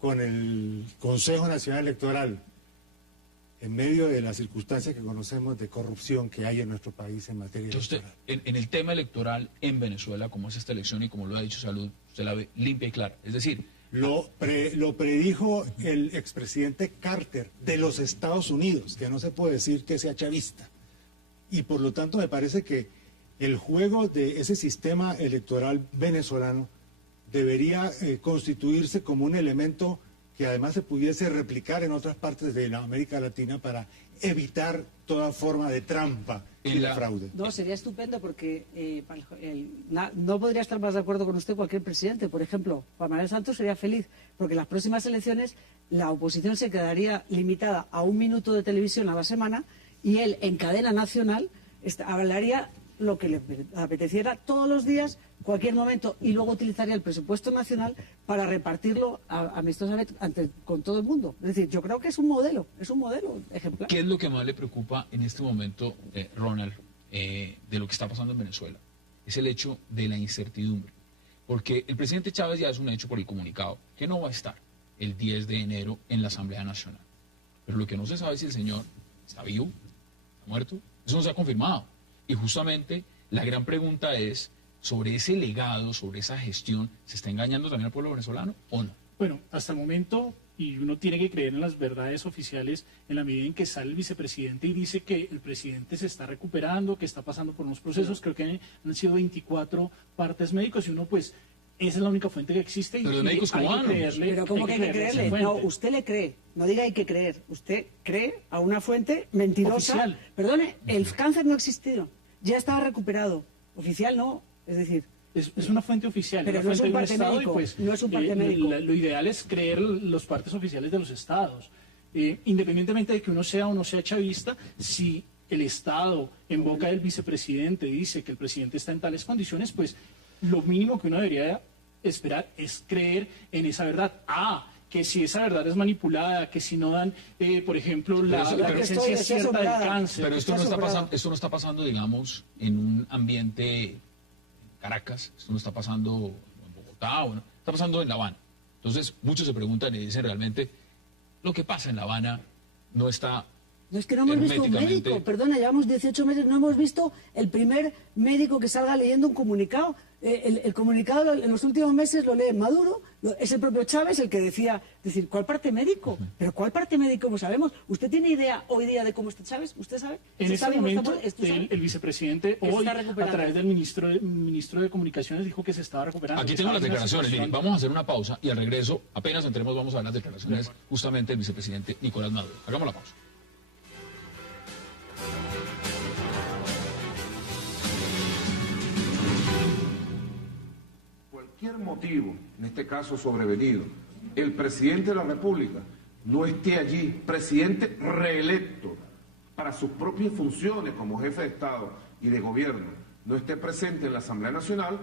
con el Consejo Nacional Electoral, en medio de las circunstancias que conocemos de corrupción que hay en nuestro país en materia electoral. En el tema electoral en Venezuela, como es esta elección y como lo ha dicho Salud, usted la ve limpia y clara. Es decir, lo predijo el expresidente Carter de los Estados Unidos, que no se puede decir que sea chavista. Y por lo tanto me parece que el juego de ese sistema electoral venezolano debería constituirse como un elemento que además se pudiese replicar en otras partes de la América Latina para evitar toda forma de trampa y de fraude. No, sería estupendo porque no podría estar más de acuerdo con usted cualquier presidente. Por ejemplo, Juan Manuel Santos sería feliz porque en las próximas elecciones la oposición se quedaría limitada a 1 minuto de televisión a la semana y él en cadena nacional hablaría lo que le apeteciera todos los días, cualquier momento, y luego utilizaría el presupuesto nacional para repartirlo amistosamente con todo el mundo. Es decir, yo creo que es un modelo ejemplar. ¿Qué es lo que más le preocupa en este momento, Ronald, de lo que está pasando en Venezuela? Es el hecho de la incertidumbre. Porque el presidente Chávez ya es un hecho por el comunicado, que no va a estar el 10 de enero en la Asamblea Nacional. Pero lo que no se sabe es si el señor está vivo, está muerto. Eso no se ha confirmado. Y justamente la gran pregunta es, sobre ese legado, sobre esa gestión, ¿se está engañando también al pueblo venezolano o no? Bueno, hasta el momento, y uno tiene que creer en las verdades oficiales en la medida en que sale el vicepresidente y dice que el presidente se está recuperando, que está pasando por unos procesos, creo que han sido 24 partes médicos y uno pues... Esa es la única fuente que existe y pero los médicos cubanos. Pero ¿cómo que hay que creerle? No, usted le cree. No diga hay que creer. Usted cree a una fuente mentirosa. Oficial. Perdone, el cáncer no ha existido. Ya estaba recuperado. Oficial no. Es decir... Es una fuente oficial, pero una no fuente es un de un parte Estado médico, y pues no es un parte médico. Lo ideal es creer los partes oficiales de los Estados. Independientemente de que uno sea o no sea chavista, si el Estado en boca del vicepresidente dice que el presidente está en tales condiciones, pues lo mínimo que uno debería esperar es creer en esa verdad. Que si esa verdad es manipulada, que si no dan, por ejemplo, la presencia cierta del cáncer. Pero esto no está pasando, digamos, en un ambiente Caracas, esto no está pasando en Bogotá, está pasando en La Habana. Entonces, muchos se preguntan y dicen realmente, lo que pasa en La Habana no está... No, es que no hemos visto un médico, perdona, llevamos 18 meses, no hemos visto el primer médico que salga leyendo un comunicado. El comunicado en los últimos meses lo lee Maduro, es el propio Chávez el que decía, ¿cuál parte médico? ¿Pero cuál parte médico? Pues sabemos. ¿Usted tiene idea hoy día de cómo está Chávez? ¿Usted sabe? En este momento, el vicepresidente hoy, a través del ministro de Comunicaciones, dijo que se estaba recuperando. Aquí tengo las declaraciones, Lili. Vamos a hacer una pausa y al regreso, apenas entremos, vamos a ver las declaraciones justamente del vicepresidente Nicolás Maduro. Hagamos la pausa. Cualquier motivo, en este caso sobrevenido, el presidente de la República no esté allí, presidente reelecto, para sus propias funciones como jefe de Estado y de gobierno, no esté presente en la Asamblea Nacional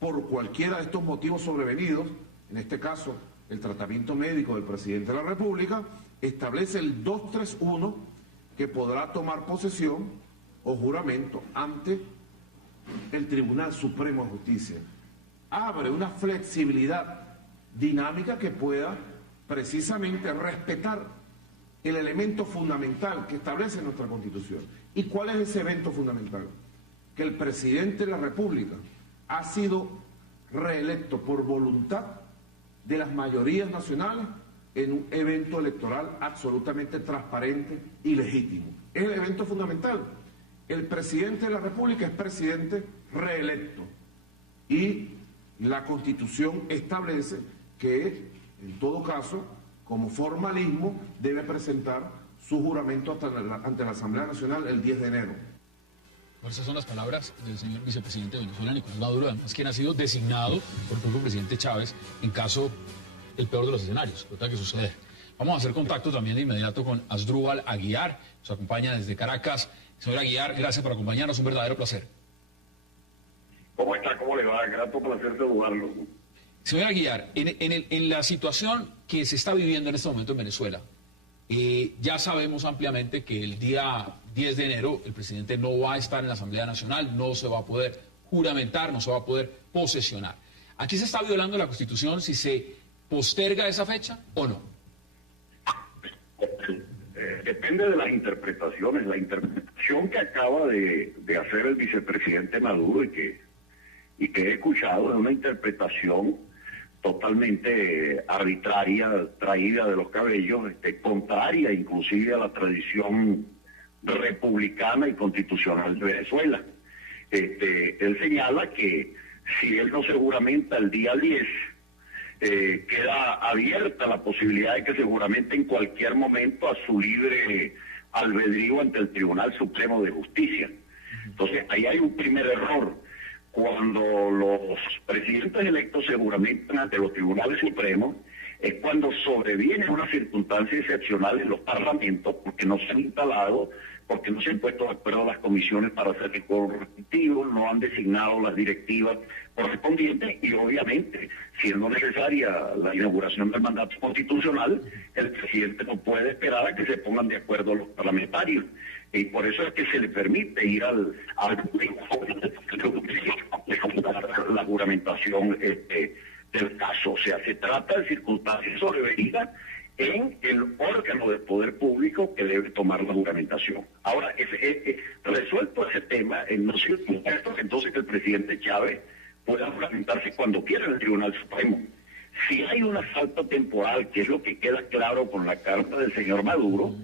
por cualquiera de estos motivos sobrevenidos, en este caso el tratamiento médico del presidente de la República, establece el 231 que podrá tomar posesión o juramento ante el Tribunal Supremo de Justicia. Abre una flexibilidad dinámica que pueda precisamente respetar el elemento fundamental que establece nuestra Constitución. ¿Y cuál es ese evento fundamental? Que el presidente de la República ha sido reelecto por voluntad de las mayorías nacionales en un evento electoral absolutamente transparente y legítimo. Es el evento fundamental. El presidente de la República es presidente reelecto y la Constitución establece que, en todo caso, como formalismo, debe presentar su juramento ante la Asamblea Nacional el 10 de enero. Esas son las palabras del señor vicepresidente de Venezuela, Nicolás Maduro, además quien ha sido designado por el propio presidente Chávez en caso el peor de los escenarios, lo que sucede. Vamos a hacer contacto también de inmediato con Asdrúbal Aguiar, nos acompaña desde Caracas. Señor Aguiar, gracias por acompañarnos, un verdadero placer. ¿Cómo está? ¿Cómo le va? Grato placer saludarlo. Señor Aguiar, en la situación que se está viviendo en este momento en Venezuela, ya sabemos ampliamente que el día 10 de enero el presidente no va a estar en la Asamblea Nacional, no se va a poder juramentar, no se va a poder posesionar. ¿Aquí se está violando la Constitución si se posterga esa fecha o no? Depende de las interpretaciones. La interpretación que acaba de hacer el vicepresidente Maduro y que he escuchado es una interpretación totalmente arbitraria, traída de los cabellos, contraria inclusive a la tradición republicana y constitucional de Venezuela. Él señala que si él no se juramenta el día 10, queda abierta la posibilidad de que se juramente en cualquier momento a su libre albedrío ante el Tribunal Supremo de Justicia. Entonces, ahí hay un primer error. Cuando los presidentes electos se juramentan ante los tribunales supremos, es cuando sobrevienen unas circunstancias excepcionales en los parlamentos, porque no se han instalado, porque no se han puesto de acuerdo las comisiones para hacer el correctivo, no han designado las directivas correspondientes y obviamente, siendo necesaria la inauguración del mandato constitucional, el presidente no puede esperar a que se pongan de acuerdo los parlamentarios. Y por eso es que se le permite ir al la juramentación del caso. O sea, se trata de circunstancias sobrevenidas en el órgano del poder público que debe tomar la juramentación. Ahora, resuelto ese tema, no se entonces que el presidente Chávez pueda juramentarse cuando quiera en el Tribunal Supremo. Si hay un asalto temporal, que es lo que queda claro con la carta del señor Maduro,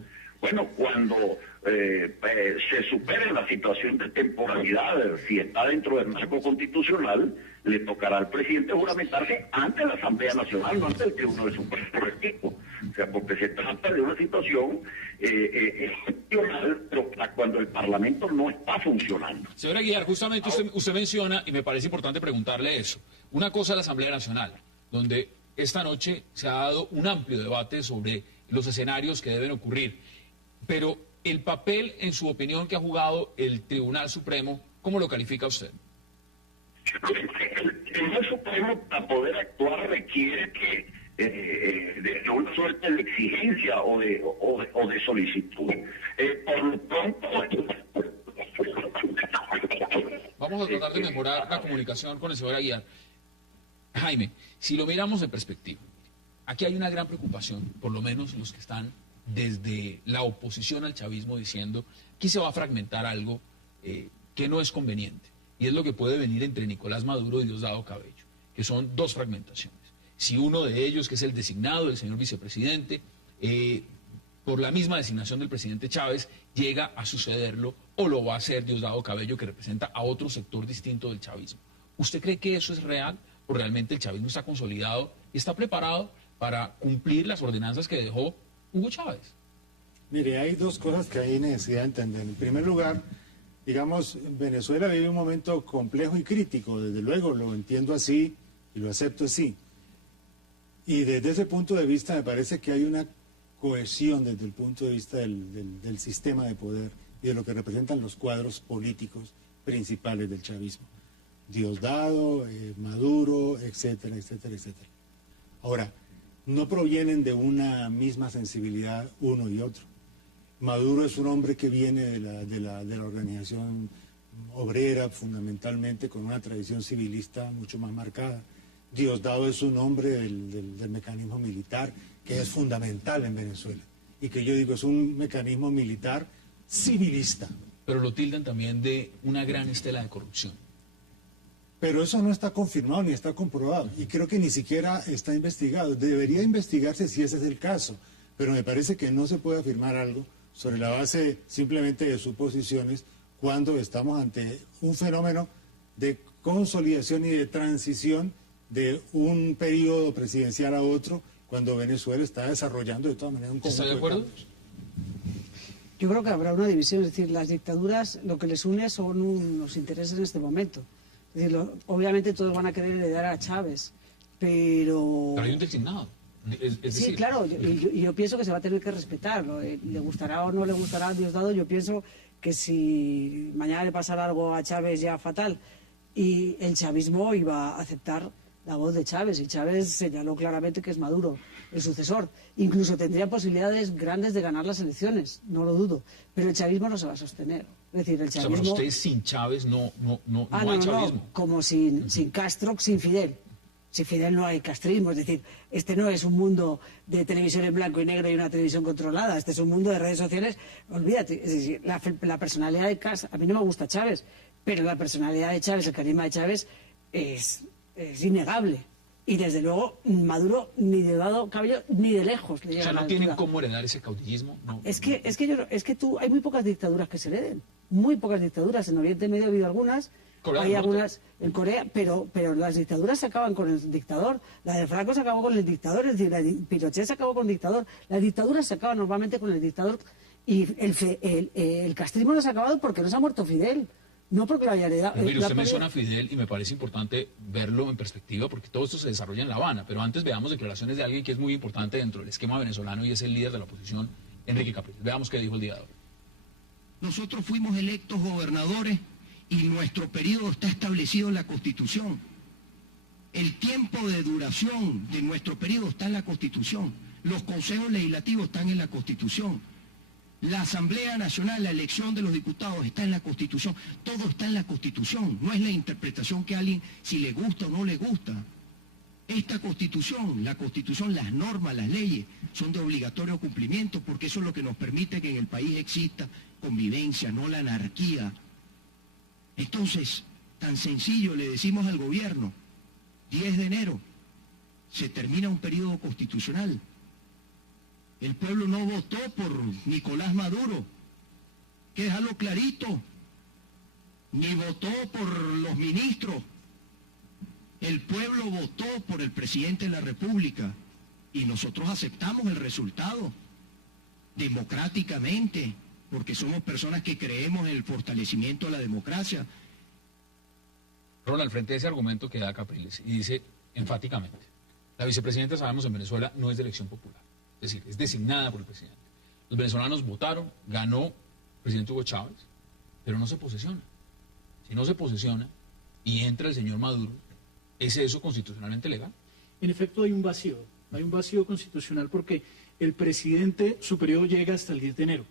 bueno, cuando se supere la situación de temporalidad, si está dentro del marco constitucional, le tocará al presidente juramentarse ante la Asamblea Nacional, no ante el Tribunal Supremo. O sea, porque se trata de una situación excepcional, pero cuando el Parlamento no está funcionando. Señora Aguiar, justamente usted menciona, y me parece importante preguntarle eso, una cosa es la Asamblea Nacional, donde esta noche se ha dado un amplio debate sobre los escenarios que deben ocurrir, pero el papel, en su opinión, que ha jugado el Tribunal Supremo, ¿cómo lo califica usted? El Tribunal Supremo, para poder actuar, requiere que de una suerte de exigencia o de solicitud. Por lo pronto... Vamos a tratar de mejorar la comunicación con el señor Aguiar. Jaime, si lo miramos en perspectiva, aquí hay una gran preocupación, por lo menos los que están desde la oposición al chavismo diciendo que se va a fragmentar algo que no es conveniente, y es lo que puede venir entre Nicolás Maduro y Diosdado Cabello, que son dos fragmentaciones. Si uno de ellos, que es el designado, el señor vicepresidente, por la misma designación del presidente Chávez, llega a sucederlo, o lo va a hacer Diosdado Cabello, que representa a otro sector distinto del chavismo. ¿Usted cree que eso es real? ¿O realmente el chavismo está consolidado y está preparado para cumplir las ordenanzas que dejó Hugo Chávez? Mire, hay dos cosas que hay necesidad de entender. En primer lugar, digamos, Venezuela vive un momento complejo y crítico, desde luego, lo entiendo así y lo acepto así. Y desde ese punto de vista me parece que hay una cohesión desde el punto de vista del sistema de poder y de lo que representan los cuadros políticos principales del chavismo. Diosdado, Maduro, etcétera, etcétera, etcétera. Ahora, no provienen de una misma sensibilidad uno y otro. Maduro es un hombre que viene de la organización obrera, fundamentalmente, con una tradición civilista mucho más marcada. Diosdado es un hombre del mecanismo militar, que es fundamental en Venezuela. Y que yo digo, es un mecanismo militar civilista. Pero lo tildan también de una gran estela de corrupción. Pero eso no está confirmado ni está comprobado. Y creo que ni siquiera está investigado. Debería investigarse si ese es el caso. Pero me parece que no se puede afirmar algo sobre la base simplemente de suposiciones cuando estamos ante un fenómeno de consolidación y de transición de un periodo presidencial a otro, cuando Venezuela está desarrollando de todas maneras un conjunto. ¿Está de acuerdo? Yo creo que habrá una división, es decir, las dictaduras lo que les une son los intereses en este momento. Es decir, obviamente todos van a querer heredar a Chávez, pero... Pero hay un designado. Es decir... Sí, claro, y yo pienso que se va a tener que respetar. Le gustará o no le gustará a Diosdado, yo pienso que si mañana le pasara algo a Chávez ya fatal, y el chavismo iba a aceptar la voz de Chávez, y Chávez señaló claramente que es Maduro el sucesor. Incluso tendría posibilidades grandes de ganar las elecciones, no lo dudo, pero el chavismo no se va a sostener. Es decir, el chavismo... O sea, usted sin Chávez no hay chavismo. No, como sin Castro, sin Fidel. Sin Fidel no hay castrismo, es decir, este no es un mundo de televisión en blanco y negro y una televisión controlada, este es un mundo de redes sociales, olvídate, es decir, la personalidad de Castro, a mí no me gusta Chávez, pero la personalidad de Chávez, el carisma de Chávez es innegable. Y desde luego Maduro ni de Diosdado Cabello ni de lejos le llega. O sea, no tienen cómo heredar ese caudillismo. No. Es que hay muy pocas dictaduras que se hereden, muy pocas dictaduras. En Oriente Medio ha habido algunas, Corea hay del Norte. algunas en Corea, pero las dictaduras se acaban con el dictador. La de Franco se acabó con el dictador, es decir, la de Pinochet se acabó con el dictador. Las dictaduras se acaban normalmente con el dictador, y el castrismo no se ha acabado porque no se ha muerto Fidel. No porque lo haya heredado. Mire, usted menciona a Fidel y me parece importante verlo en perspectiva porque todo esto se desarrolla en La Habana, pero antes veamos declaraciones de alguien que es muy importante dentro del esquema venezolano y es el líder de la oposición, Enrique Capriles. Veamos qué dijo el día de hoy. Nosotros fuimos electos gobernadores y nuestro periodo está establecido en la Constitución. El tiempo de duración de nuestro periodo está en la Constitución. Los consejos legislativos están en la Constitución. La Asamblea Nacional, la elección de los diputados está en la Constitución. Todo está en la Constitución. No es la interpretación que a alguien, si le gusta o no le gusta. Esta Constitución, la Constitución, las normas, las leyes, son de obligatorio cumplimiento porque eso es lo que nos permite que en el país exista convivencia, no la anarquía. Entonces, tan sencillo, le decimos al gobierno, 10 de enero, se termina un periodo constitucional. El pueblo no votó por Nicolás Maduro, que dejarlo clarito, ni votó por los ministros. El pueblo votó por el presidente de la República, Y nosotros aceptamos el resultado democráticamente, porque somos personas que creemos en el fortalecimiento de la democracia. Ronald, frente a ese argumento que da Capriles, y dice enfáticamente, la vicepresidenta, sabemos, en Venezuela no es de elección popular, es decir, es designada por el presidente. Los venezolanos votaron, ganó el presidente Hugo Chávez, pero no se posesiona. Si no se posesiona y entra el señor Maduro, ¿es eso constitucionalmente legal? En efecto, hay un vacío constitucional porque el presidente, su periodo llega hasta el 10 de enero.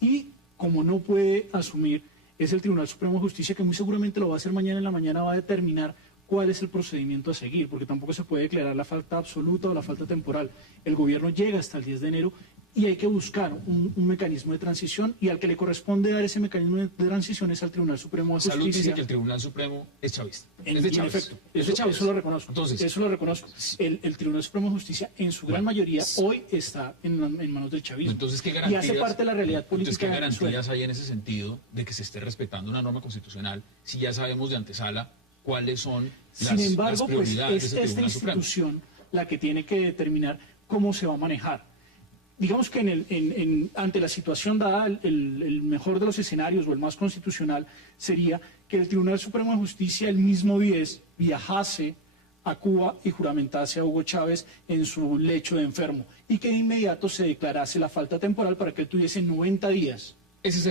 Y como no puede asumir, es el Tribunal Supremo de Justicia, que muy seguramente lo va a hacer mañana en la mañana, va a determinar cuál es el procedimiento a seguir, porque tampoco se puede declarar la falta absoluta o la falta temporal. El gobierno llega hasta el 10 de enero y hay que buscar un mecanismo de transición, y al que le corresponde dar ese mecanismo de transición es al Tribunal Supremo de Justicia. Salud dice que el Tribunal Supremo es chavista. Es de Chávez. En efecto, es de Chávez. Eso lo reconozco. Entonces, eso lo reconozco. El Tribunal Supremo de Justicia, en su gran mayoría, hoy está en manos del chavismo. Entonces, ¿qué garantías, y hace parte de la realidad política? Entonces, ¿qué garantías hay en ese sentido de que se esté respetando una norma constitucional si ya sabemos de antesala cuáles son Sin embargo, las prioridades pues, de ese es esta institución Supremo? la que tiene que determinar cómo se va a manejar. Digamos que ante la situación dada, el mejor de los escenarios o el más constitucional sería que el Tribunal Supremo de Justicia el mismo 10 viajase a Cuba y juramentase a Hugo Chávez en su lecho de enfermo, y que de inmediato se declarase la falta temporal para que él tuviese 90 días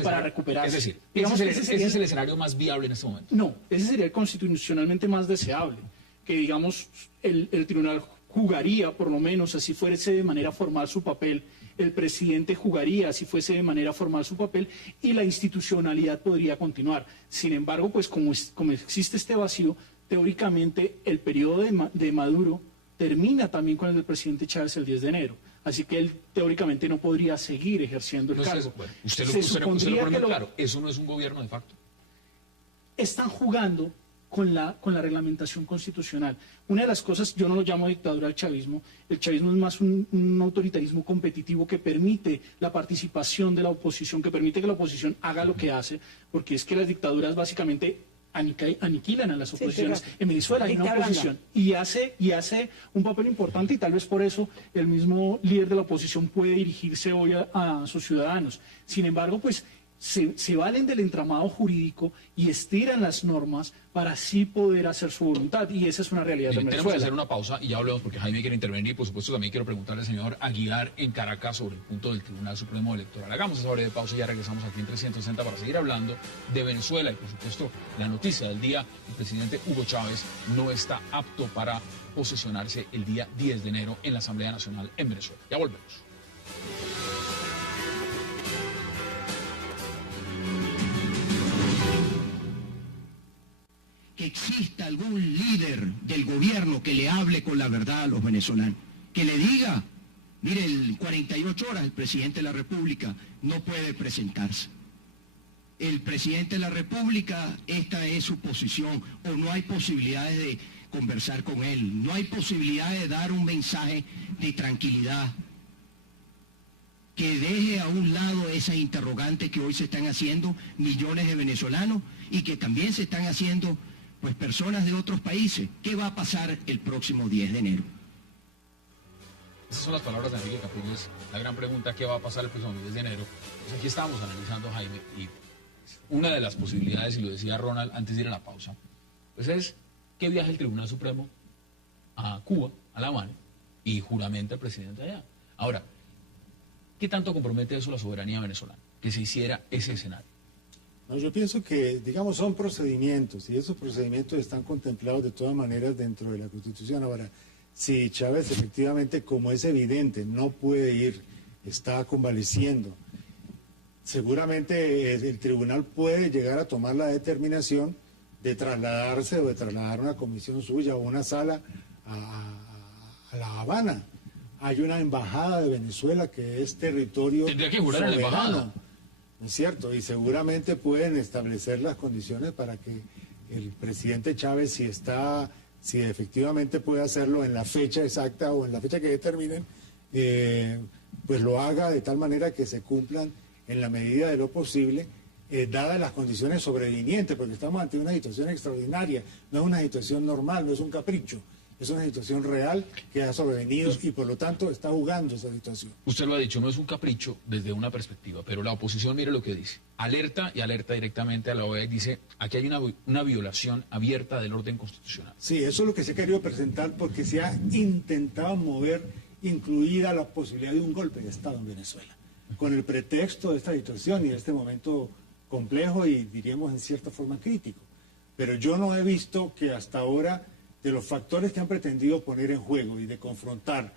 para recuperarse. Es decir, Digamos ese es el escenario más viable en este momento. No, ese sería el constitucionalmente más deseable, que digamos el tribunal jugaría, por lo menos, así fuese de manera formal su papel, el presidente jugaría, si fuese de manera formal su papel, y la institucionalidad podría continuar. Sin embargo, pues como existe este vacío, teóricamente el periodo de Maduro termina también con el del presidente Chávez el 10 de enero. Así que él teóricamente no podría seguir ejerciendo el cargo. Bueno, usted lo pone claro, eso no es un gobierno de facto. Están jugando con la reglamentación constitucional. Una de las cosas, yo no lo llamo dictadura al chavismo, el chavismo es más un autoritarismo competitivo que permite la participación de la oposición, que permite que la oposición haga lo que hace, porque es que las dictaduras básicamente aniquilan a las oposiciones. Sí, en Venezuela hay una oposición y hace un papel importante, y tal vez por eso el mismo líder de la oposición puede dirigirse hoy a sus ciudadanos. Sin embargo, pues se valen del entramado jurídico y estiran las normas para así poder hacer su voluntad, y esa es una realidad de Venezuela. Tenemos que hacer una pausa y ya hablemos, porque Jaime quiere intervenir, y por supuesto también quiero preguntarle al señor Aguilar en Caracas sobre el punto del Tribunal Supremo Electoral. Hagamos esa breve pausa y ya regresamos aquí en 360 para seguir hablando de Venezuela y por supuesto la noticia del día: el presidente Hugo Chávez no está apto para posesionarse el día 10 de enero en la Asamblea Nacional en Venezuela. Ya volvemos. Que exista algún líder del gobierno que le hable con la verdad a los venezolanos, que le diga, mire, en 48 horas el presidente de la República no puede presentarse. El presidente de la República, esta es su posición, o no hay posibilidades de conversar con él, no hay posibilidad de dar un mensaje de tranquilidad, que deje a un lado esas interrogantes que hoy se están haciendo millones de venezolanos y que también se están haciendo pues personas de otros países. ¿Qué va a pasar el próximo 10 de enero? Esas son las palabras de Enrique Capriles. La gran pregunta: ¿qué va a pasar el próximo 10 de enero? Pues aquí estábamos analizando, Jaime, y una de las posibilidades, y lo decía Ronald antes de ir a la pausa, pues es que viaje el Tribunal Supremo a Cuba, a La Habana, y juramenta al presidente allá. Ahora, ¿qué tanto compromete eso la soberanía venezolana? Que se hiciera ese escenario. No, yo pienso que, digamos, son procedimientos, y esos procedimientos están contemplados de todas maneras dentro de la Constitución. Ahora, si Chávez efectivamente, como es evidente, no puede ir, está convaleciendo, seguramente el tribunal puede llegar a tomar la determinación de trasladarse o de trasladar una comisión suya o una sala a La Habana. Hay una embajada de Venezuela que es territorio tendría que jurar en la embajada, ¿no es cierto? Y seguramente pueden establecer las condiciones para que el presidente Chávez, si efectivamente puede hacerlo en la fecha exacta o en la fecha que determinen, pues lo haga de tal manera que se cumplan en la medida de lo posible, dadas las condiciones sobrevinientes, porque estamos ante una situación extraordinaria, no es una situación normal, no es un capricho. Es una situación real que ha sobrevenido y por lo tanto está jugando esa situación. Usted lo ha dicho, no es un capricho desde una perspectiva, pero la oposición mire lo que dice. Alerta y alerta directamente a la OEA y dice, aquí hay una violación abierta del orden constitucional. Sí, eso es lo que se ha querido presentar porque se ha intentado mover, incluida la posibilidad de un golpe de Estado en Venezuela, con el pretexto de esta situación y de este momento complejo y diríamos en cierta forma crítico. Pero yo no he visto que hasta ahora, de los factores que han pretendido poner en juego y de confrontar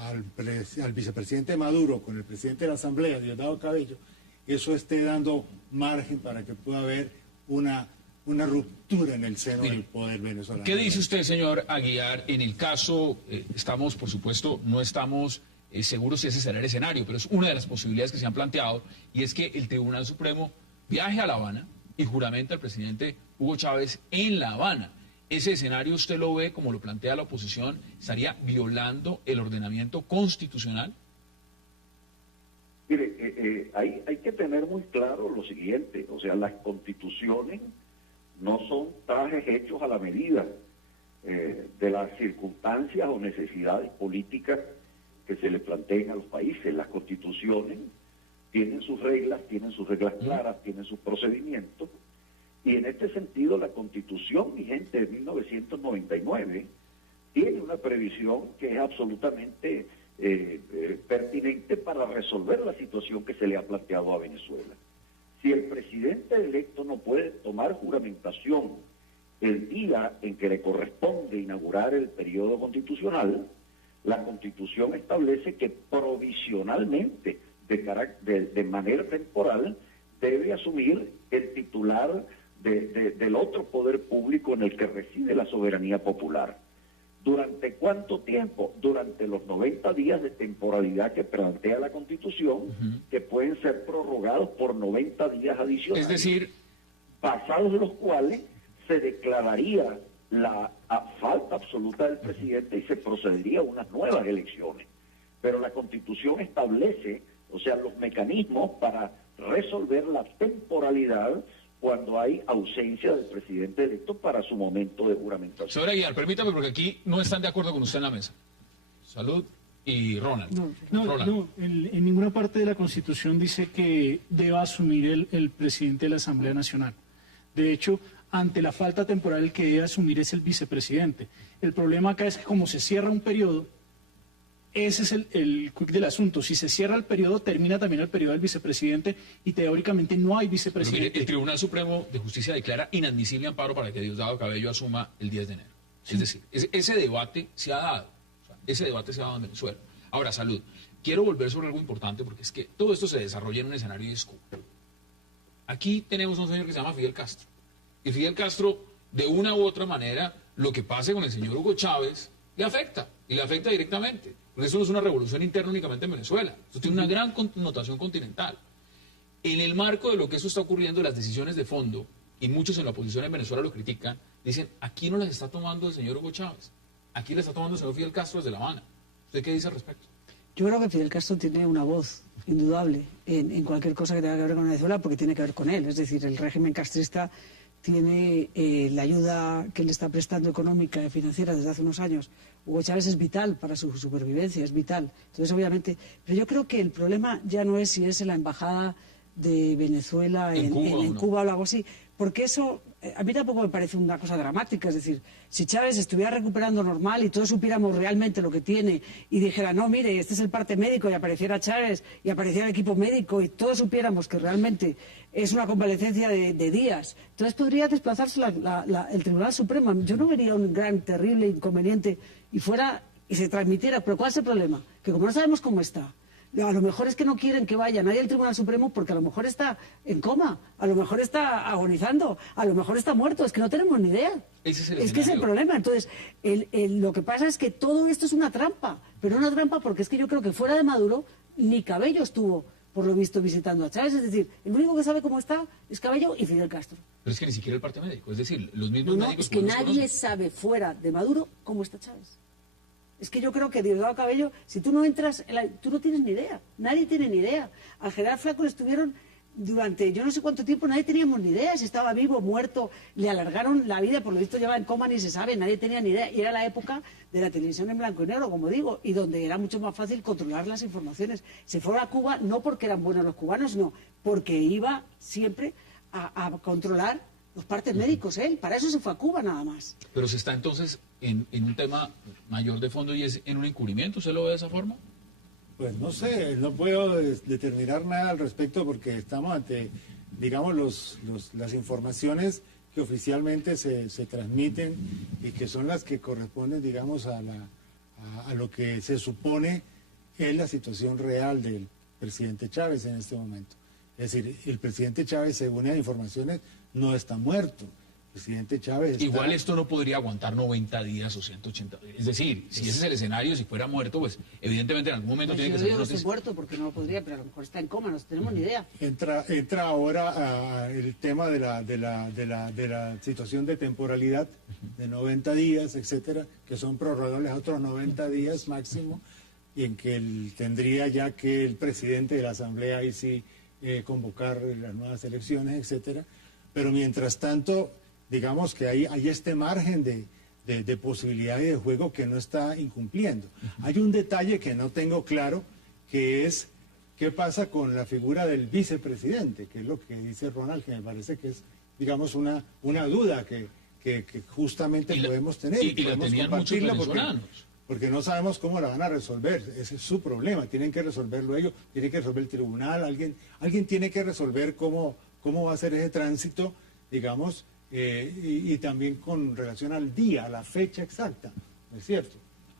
al vicepresidente Maduro con el presidente de la Asamblea, Diosdado Cabello, eso esté dando margen para que pueda haber una ruptura en el seno del poder venezolano. ¿Qué dice usted, señor Aguiar? En el caso, estamos, por supuesto, no estamos seguros si ese será el escenario, pero es una de las posibilidades que se han planteado, y es que el Tribunal Supremo viaje a La Habana y juramente al presidente Hugo Chávez en La Habana. ¿Ese escenario usted lo ve, como lo plantea la oposición, estaría violando el ordenamiento constitucional? Mire, hay que tener muy claro lo siguiente, o sea, las constituciones no son trajes hechos a la medida de las circunstancias o necesidades políticas que se le planteen a los países. Las constituciones tienen sus reglas claras, tienen sus procedimientos, y en este sentido la Constitución vigente de 1999 tiene una previsión que es absolutamente pertinente para resolver la situación que se le ha planteado a Venezuela. Si el presidente electo no puede tomar juramentación el día en que le corresponde inaugurar el periodo constitucional, la Constitución establece que provisionalmente, de manera temporal, debe asumir el titular del otro poder público en el que reside la soberanía popular. ¿Durante cuánto tiempo? Durante los 90 días de temporalidad que plantea la Constitución, que pueden ser prorrogados por 90 días adicionales. Es decir, pasados los cuales se declararía la falta absoluta del presidente y se procedería a unas nuevas elecciones. Pero la Constitución establece, o sea, los mecanismos para resolver la temporalidad cuando hay ausencia del presidente electo para su momento de juramentación. Señor Aguiar, permítame, porque aquí no están de acuerdo con usted en la mesa. Salud y Ronald. No, en ninguna parte de la Constitución dice que deba asumir el presidente de la Asamblea Nacional. De hecho, ante la falta temporal, el que debe asumir es el vicepresidente. El problema acá es que como se cierra un periodo, ese es el quick del asunto. Si se cierra el periodo, termina también el periodo del vicepresidente y teóricamente no hay vicepresidente. Mire, el Tribunal Supremo de Justicia declara inadmisible amparo para que Diosdado Cabello asuma el 10 de enero. Sí. Es decir, ese debate se ha dado. O sea, ese debate se ha dado en Venezuela. Ahora, Salud. Quiero volver sobre algo importante porque es que todo esto se desarrolla en un escenario de disco. Aquí tenemos un señor que se llama Fidel Castro. Y Fidel Castro, de una u otra manera, lo que pase con el señor Hugo Chávez le afecta. Y le afecta directamente. Porque eso no es una revolución interna únicamente en Venezuela. Eso tiene una gran connotación continental. En el marco de lo que eso está ocurriendo, las decisiones de fondo, y muchos en la oposición en Venezuela lo critican, dicen, aquí no las está tomando el señor Hugo Chávez. Aquí las está tomando el señor Fidel Castro desde La Habana. ¿Usted qué dice al respecto? Yo creo que Fidel Castro tiene una voz indudable en cualquier cosa que tenga que ver con Venezuela, porque tiene que ver con él. Es decir, el régimen castrista tiene la ayuda que le está prestando económica y financiera desde hace unos años. Hugo Chávez es vital para su supervivencia, es vital. Entonces, obviamente, pero yo creo que el problema ya no es si es en la embajada de Venezuela en Cuba o algo así, porque eso a mí tampoco me parece una cosa dramática. Es decir, si Chávez estuviera recuperando normal y todos supiéramos realmente lo que tiene y dijera, no, mire, este es el parte médico, y apareciera Chávez y apareciera el equipo médico y todos supiéramos que realmente es una convalecencia de días, entonces podría desplazarse el Tribunal Supremo. Yo no vería un gran, terrible inconveniente y se transmitiera. Pero ¿cuál es el problema? Que como no sabemos cómo está, a lo mejor es que no quieren que vaya nadie al Tribunal Supremo porque a lo mejor está en coma, a lo mejor está agonizando, a lo mejor está muerto, es que no tenemos ni idea. Es que es el problema. Entonces, lo que pasa es que todo esto es una trampa, pero una trampa porque es que yo creo que fuera de Maduro ni Cabello estuvo, por lo visto, visitando a Chávez. Es decir, el único que sabe cómo está es Cabello y Fidel Castro. Pero es que ni siquiera el parte médico, es decir, los mismos médicos... Es que nadie sabe fuera de Maduro cómo está Chávez. Es que yo creo que Diosdado Cabello, si tú no entras, tú no tienes ni idea, nadie tiene ni idea. Al general Franco le estuvieron durante yo no sé cuánto tiempo nadie teníamos ni idea si estaba vivo, muerto, le alargaron la vida, por lo visto lleva en coma, ni se sabe, nadie tenía ni idea. Y era la época de la televisión en blanco y negro, como digo, y donde era mucho más fácil controlar las informaciones. Se fue a Cuba no porque eran buenos los cubanos, no, porque iba siempre a controlar los partes médicos, él. Para eso se fue a Cuba nada más. Pero se está entonces en un tema mayor de fondo y es en un encubrimiento, ¿usted lo ve de esa forma? Pues no sé, no puedo determinar nada al respecto porque estamos ante, digamos, las informaciones que oficialmente se transmiten y que son las que corresponden, digamos, a lo que se supone es la situación real del presidente Chávez en este momento. Es decir, el presidente Chávez, según las informaciones, no está muerto. El presidente Chávez está... Igual esto no podría aguantar 90 días o 180 días. Es decir, si ese es el escenario, si fuera muerto, pues evidentemente en algún momento tiene que ser... Yo no estoy muerto porque no lo podría, pero a lo mejor está en coma, no tenemos ni idea. Entra ahora el tema de la situación de temporalidad de 90 días, etcétera, que son prorrogables a otros 90 días máximo, y en que tendría ya que el presidente de la Asamblea ahí sí convocar las nuevas elecciones, etcétera. Pero mientras tanto, digamos que hay este margen de posibilidad y de juego que no está incumpliendo. Hay un detalle que no tengo claro, que es qué pasa con la figura del vicepresidente, que es lo que dice Ronald, que me parece que es, digamos, una duda que justamente podemos tener y la podemos tenían compartirla muchos venezolanos. porque no sabemos cómo la van a resolver. Ese es su problema, tienen que resolverlo ellos, tiene que resolver el tribunal, alguien tiene que resolver cómo va a ser ese tránsito, digamos, y también con relación al día, a la fecha exacta, ¿no es cierto?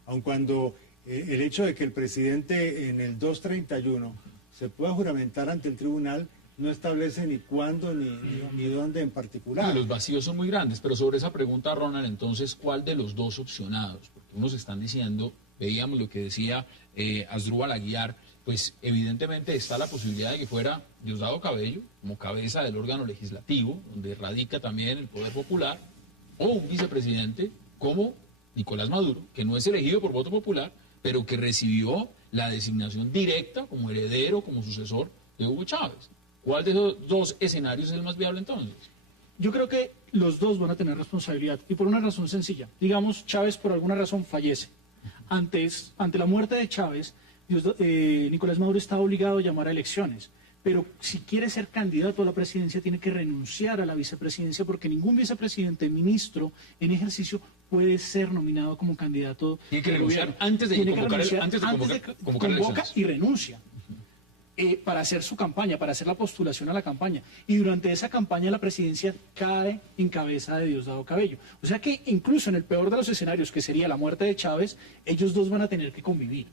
Aun cuando el hecho de que el presidente en el 231 se pueda juramentar ante el tribunal no establece ni cuándo ni dónde en particular. Los vacíos son muy grandes, pero sobre esa pregunta, Ronald, entonces, ¿cuál de los dos opcionados? Porque unos están diciendo, veíamos lo que decía Asdrúbal Aguiar, pues evidentemente está la posibilidad de que fuera Diosdado Cabello como cabeza del órgano legislativo, donde radica también el poder popular, o un vicepresidente como Nicolás Maduro, que no es elegido por voto popular, pero que recibió la designación directa como heredero, como sucesor de Hugo Chávez. ¿Cuál de esos dos escenarios es el más viable entonces? Yo creo que los dos van a tener responsabilidad y por una razón sencilla. Digamos, Chávez por alguna razón fallece. Ante la muerte de Chávez, Nicolás Maduro está obligado a llamar a elecciones. Pero si quiere ser candidato a la presidencia tiene que renunciar a la vicepresidencia porque ningún vicepresidente, ministro en ejercicio puede ser nominado como candidato. Tiene que renunciar antes de convocar elecciones. Y renuncia. Para hacer su campaña, para hacer la postulación a la campaña. Y durante esa campaña la presidencia cae en cabeza de Diosdado Cabello. O sea que incluso en el peor de los escenarios, que sería la muerte de Chávez, ellos dos van a tener que convivir.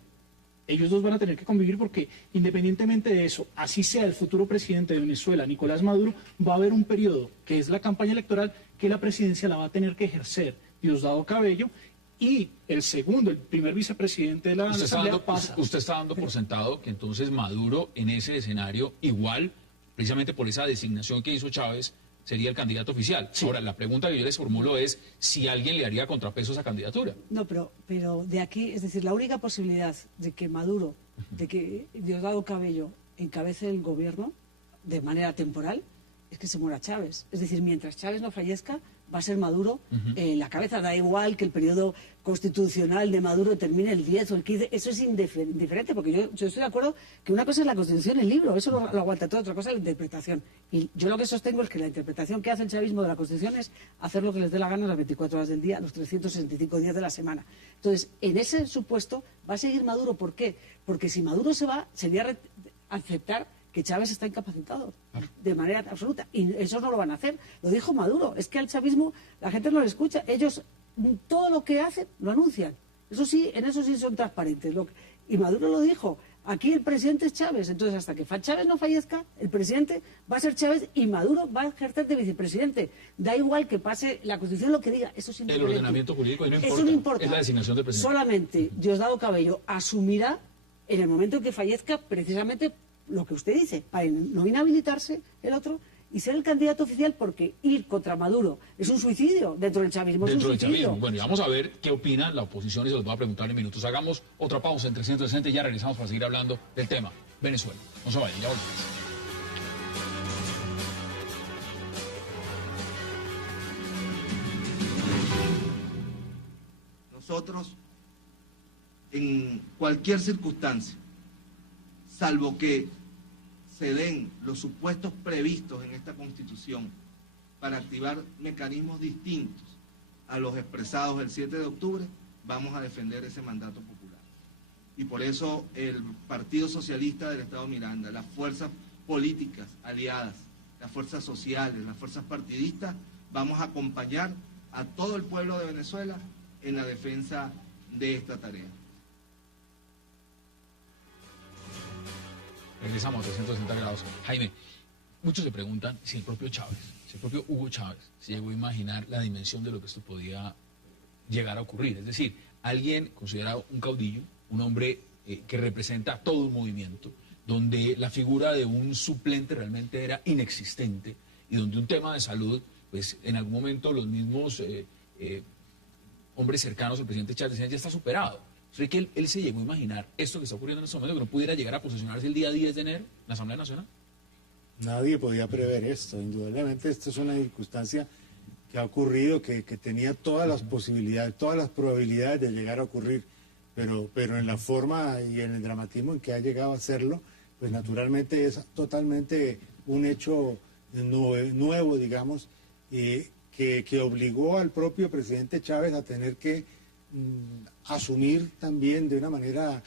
Ellos dos van a tener que convivir porque independientemente de eso, así sea el futuro presidente de Venezuela, Nicolás Maduro, va a haber un periodo, que es la campaña electoral, que la presidencia la va a tener que ejercer Diosdado Cabello. Y el primer vicepresidente de la Asamblea pasa. Usted está dando por sentado que entonces Maduro en ese escenario, igual, precisamente por esa designación que hizo Chávez, sería el candidato oficial. Sí. Ahora, la pregunta que yo les formulo es si alguien le haría contrapeso a esa candidatura. No, pero de aquí, es decir, la única posibilidad de que Maduro, de que Diosdado Cabello encabece el gobierno de manera temporal, es que se muera Chávez. Es decir, mientras Chávez no fallezca, va a ser Maduro la cabeza. Da igual que el periodo constitucional de Maduro termine el 10 o el 15. Eso es indiferente, porque yo estoy de acuerdo que una cosa es la Constitución y el libro, eso lo aguanta todo, otra cosa es la interpretación. Y yo lo que sostengo es que la interpretación que hace el chavismo de la Constitución es hacer lo que les dé la gana las 24 horas del día, los 365 días de la semana. Entonces, en ese supuesto va a seguir Maduro. ¿Por qué? Porque si Maduro se va, sería aceptar que Chávez está incapacitado de manera absoluta. Y eso no lo van a hacer. Lo dijo Maduro. Es que al chavismo la gente no le escucha. Ellos todo lo que hacen lo anuncian. Eso sí, en eso sí son transparentes. Y Maduro lo dijo. Aquí el presidente es Chávez. Entonces, hasta que Chávez no fallezca, el presidente va a ser Chávez y Maduro va a ejercer de vicepresidente. Da igual que pase la Constitución lo que diga. Eso es el ordenamiento jurídico no importa. Eso no importa. Es la designación del presidente. Solamente Diosdado Cabello asumirá en el momento en que fallezca precisamente lo que usted dice, para no inhabilitarse el otro y ser el candidato oficial, porque ir contra Maduro es un suicidio dentro del chavismo. Dentro del chavismo. Bueno, y vamos a ver qué opina la oposición y se los voy a preguntar en minutos. Hagamos otra pausa en 360 y ya regresamos para seguir hablando del tema Venezuela. No se vayan, ya volvemos. Nosotros, en cualquier circunstancia, salvo que se den los supuestos previstos en esta Constitución para activar mecanismos distintos a los expresados el 7 de octubre, vamos a defender ese mandato popular. Y por eso el Partido Socialista del Estado Miranda, las fuerzas políticas aliadas, las fuerzas sociales, las fuerzas partidistas, vamos a acompañar a todo el pueblo de Venezuela en la defensa de esta tarea. Regresamos a 360 grados. Jaime, muchos se preguntan si el propio Chávez, si el propio Hugo Chávez, se llegó a imaginar la dimensión de lo que esto podía llegar a ocurrir. Es decir, alguien considerado un caudillo, un hombre que representa todo un movimiento, donde la figura de un suplente realmente era inexistente y donde un tema de salud, pues en algún momento los mismos hombres cercanos al presidente Chávez decían ya está superado. ¿Cree que él se llegó a imaginar esto que está ocurriendo en este momento, que no pudiera llegar a posesionarse el día 10 de enero en la Asamblea Nacional? Nadie podía prever esto. Indudablemente esta es una circunstancia que ha ocurrido, que tenía todas las posibilidades, todas las probabilidades de llegar a ocurrir, pero en la forma y en el dramatismo en que ha llegado a hacerlo, pues naturalmente es totalmente un hecho nuevo, digamos, que obligó al propio presidente Chávez a tener que asumir también de una manera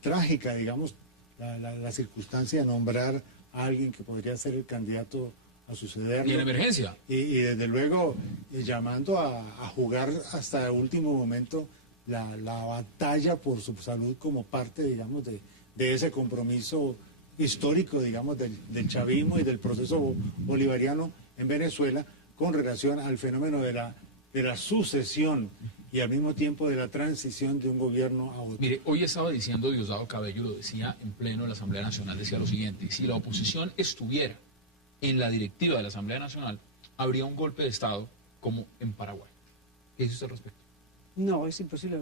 trágica, digamos, la circunstancia de nombrar a alguien que podría ser el candidato a sucederlo. Y en emergencia. Y desde luego llamando a jugar hasta el último momento la batalla por su salud como parte, digamos, de ese compromiso histórico, digamos, del chavismo y del proceso bolivariano en Venezuela con relación al fenómeno de la sucesión y al mismo tiempo de la transición de un gobierno a otro. Mire, hoy estaba diciendo Diosdado Cabello, lo decía en pleno de la Asamblea Nacional, decía lo siguiente: si la oposición estuviera en la directiva de la Asamblea Nacional, habría un golpe de Estado como en Paraguay. ¿Qué dice usted al respecto? No, es imposible.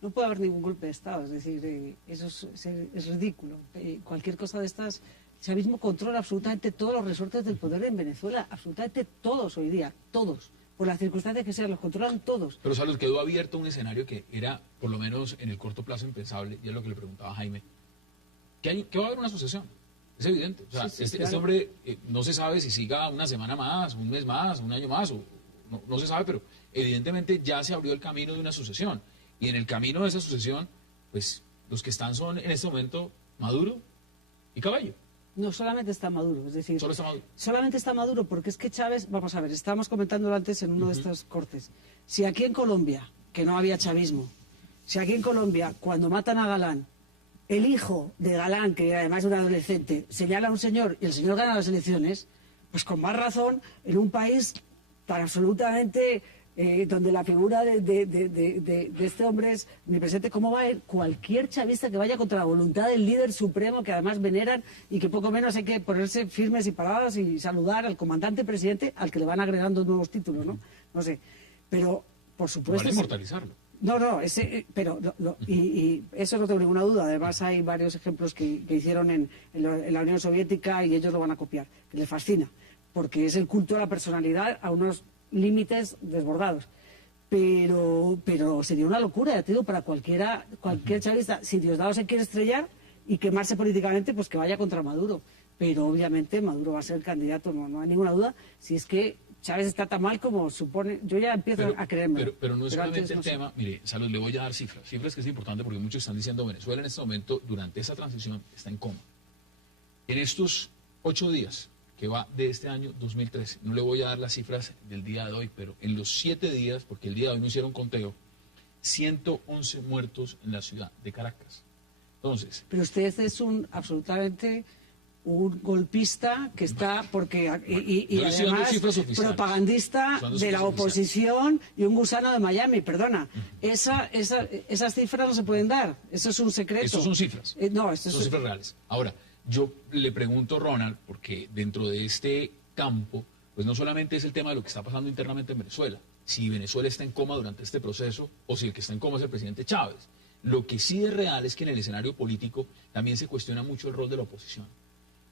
No puede haber ningún golpe de Estado, es decir, eso es ridículo. Cualquier cosa de estas, el chavismo controla absolutamente todos los resortes del poder en Venezuela, absolutamente todos hoy día, todos. Por las circunstancias que sean, los controlan todos. Pero, Salud, quedó abierto un escenario que era, por lo menos en el corto plazo, impensable, y es lo que le preguntaba Jaime, que va a haber una sucesión. Es evidente. O sea, sí, claro. Este hombre no se sabe si siga una semana más, un mes más, un año más, o no se sabe, pero evidentemente ya se abrió el camino de una sucesión. Y en el camino de esa sucesión, pues los que están son en este momento Maduro y Cabello. No, solamente está Maduro, es decir, ¿Solo está Maduro? Solamente está Maduro porque es que Chávez, vamos a ver, estábamos comentándolo antes en uno de estos cortes, si aquí en Colombia, que no había chavismo, si aquí en Colombia, cuando matan a Galán, el hijo de Galán, que además es un adolescente, señala a un señor y el señor gana las elecciones, pues con más razón, en un país tan absolutamente... donde la figura de este hombre es mi presente, ¿cómo va a ir cualquier chavista que vaya contra la voluntad del líder supremo que además veneran y que poco menos hay que ponerse firmes y paradas y saludar al comandante presidente al que le van agregando nuevos títulos, ¿no? No sé, pero por supuesto... Van a inmortalizarlo. No, y eso no tengo ninguna duda. Además hay varios ejemplos que hicieron en la Unión Soviética y ellos lo van a copiar, que les fascina, porque es el culto a la personalidad a unos límites desbordados, pero sería una locura, ya te digo, para cualquier chavista. Si Diosdado se quiere estrellar y quemarse políticamente, pues que vaya contra Maduro, pero obviamente Maduro va a ser el candidato, no hay ninguna duda. Si es que Chávez está tan mal como supone, yo ya empiezo a creerme. Pero no es solamente el tema. Mire, Salud, le voy a dar cifras que es importante, porque muchos están diciendo Venezuela en este momento, durante esa transición, está en coma. En estos 8 días que va de este año 2013. No le voy a dar las cifras del día de hoy, pero en los 7 días, porque el día de hoy no hicieron conteo, 111 muertos en la ciudad de Caracas. Entonces... Pero usted es absolutamente un golpista que está, porque y además propagandista de la oposición y un gusano de Miami, perdona. Esas cifras no se pueden dar, eso es un secreto. Estos son cifras. No, son cifras reales. Ahora, yo le pregunto, Ronald, porque dentro de este campo, pues no solamente es el tema de lo que está pasando internamente en Venezuela, si Venezuela está en coma durante este proceso o si el que está en coma es el presidente Chávez. Lo que sí es real es que en el escenario político también se cuestiona mucho el rol de la oposición.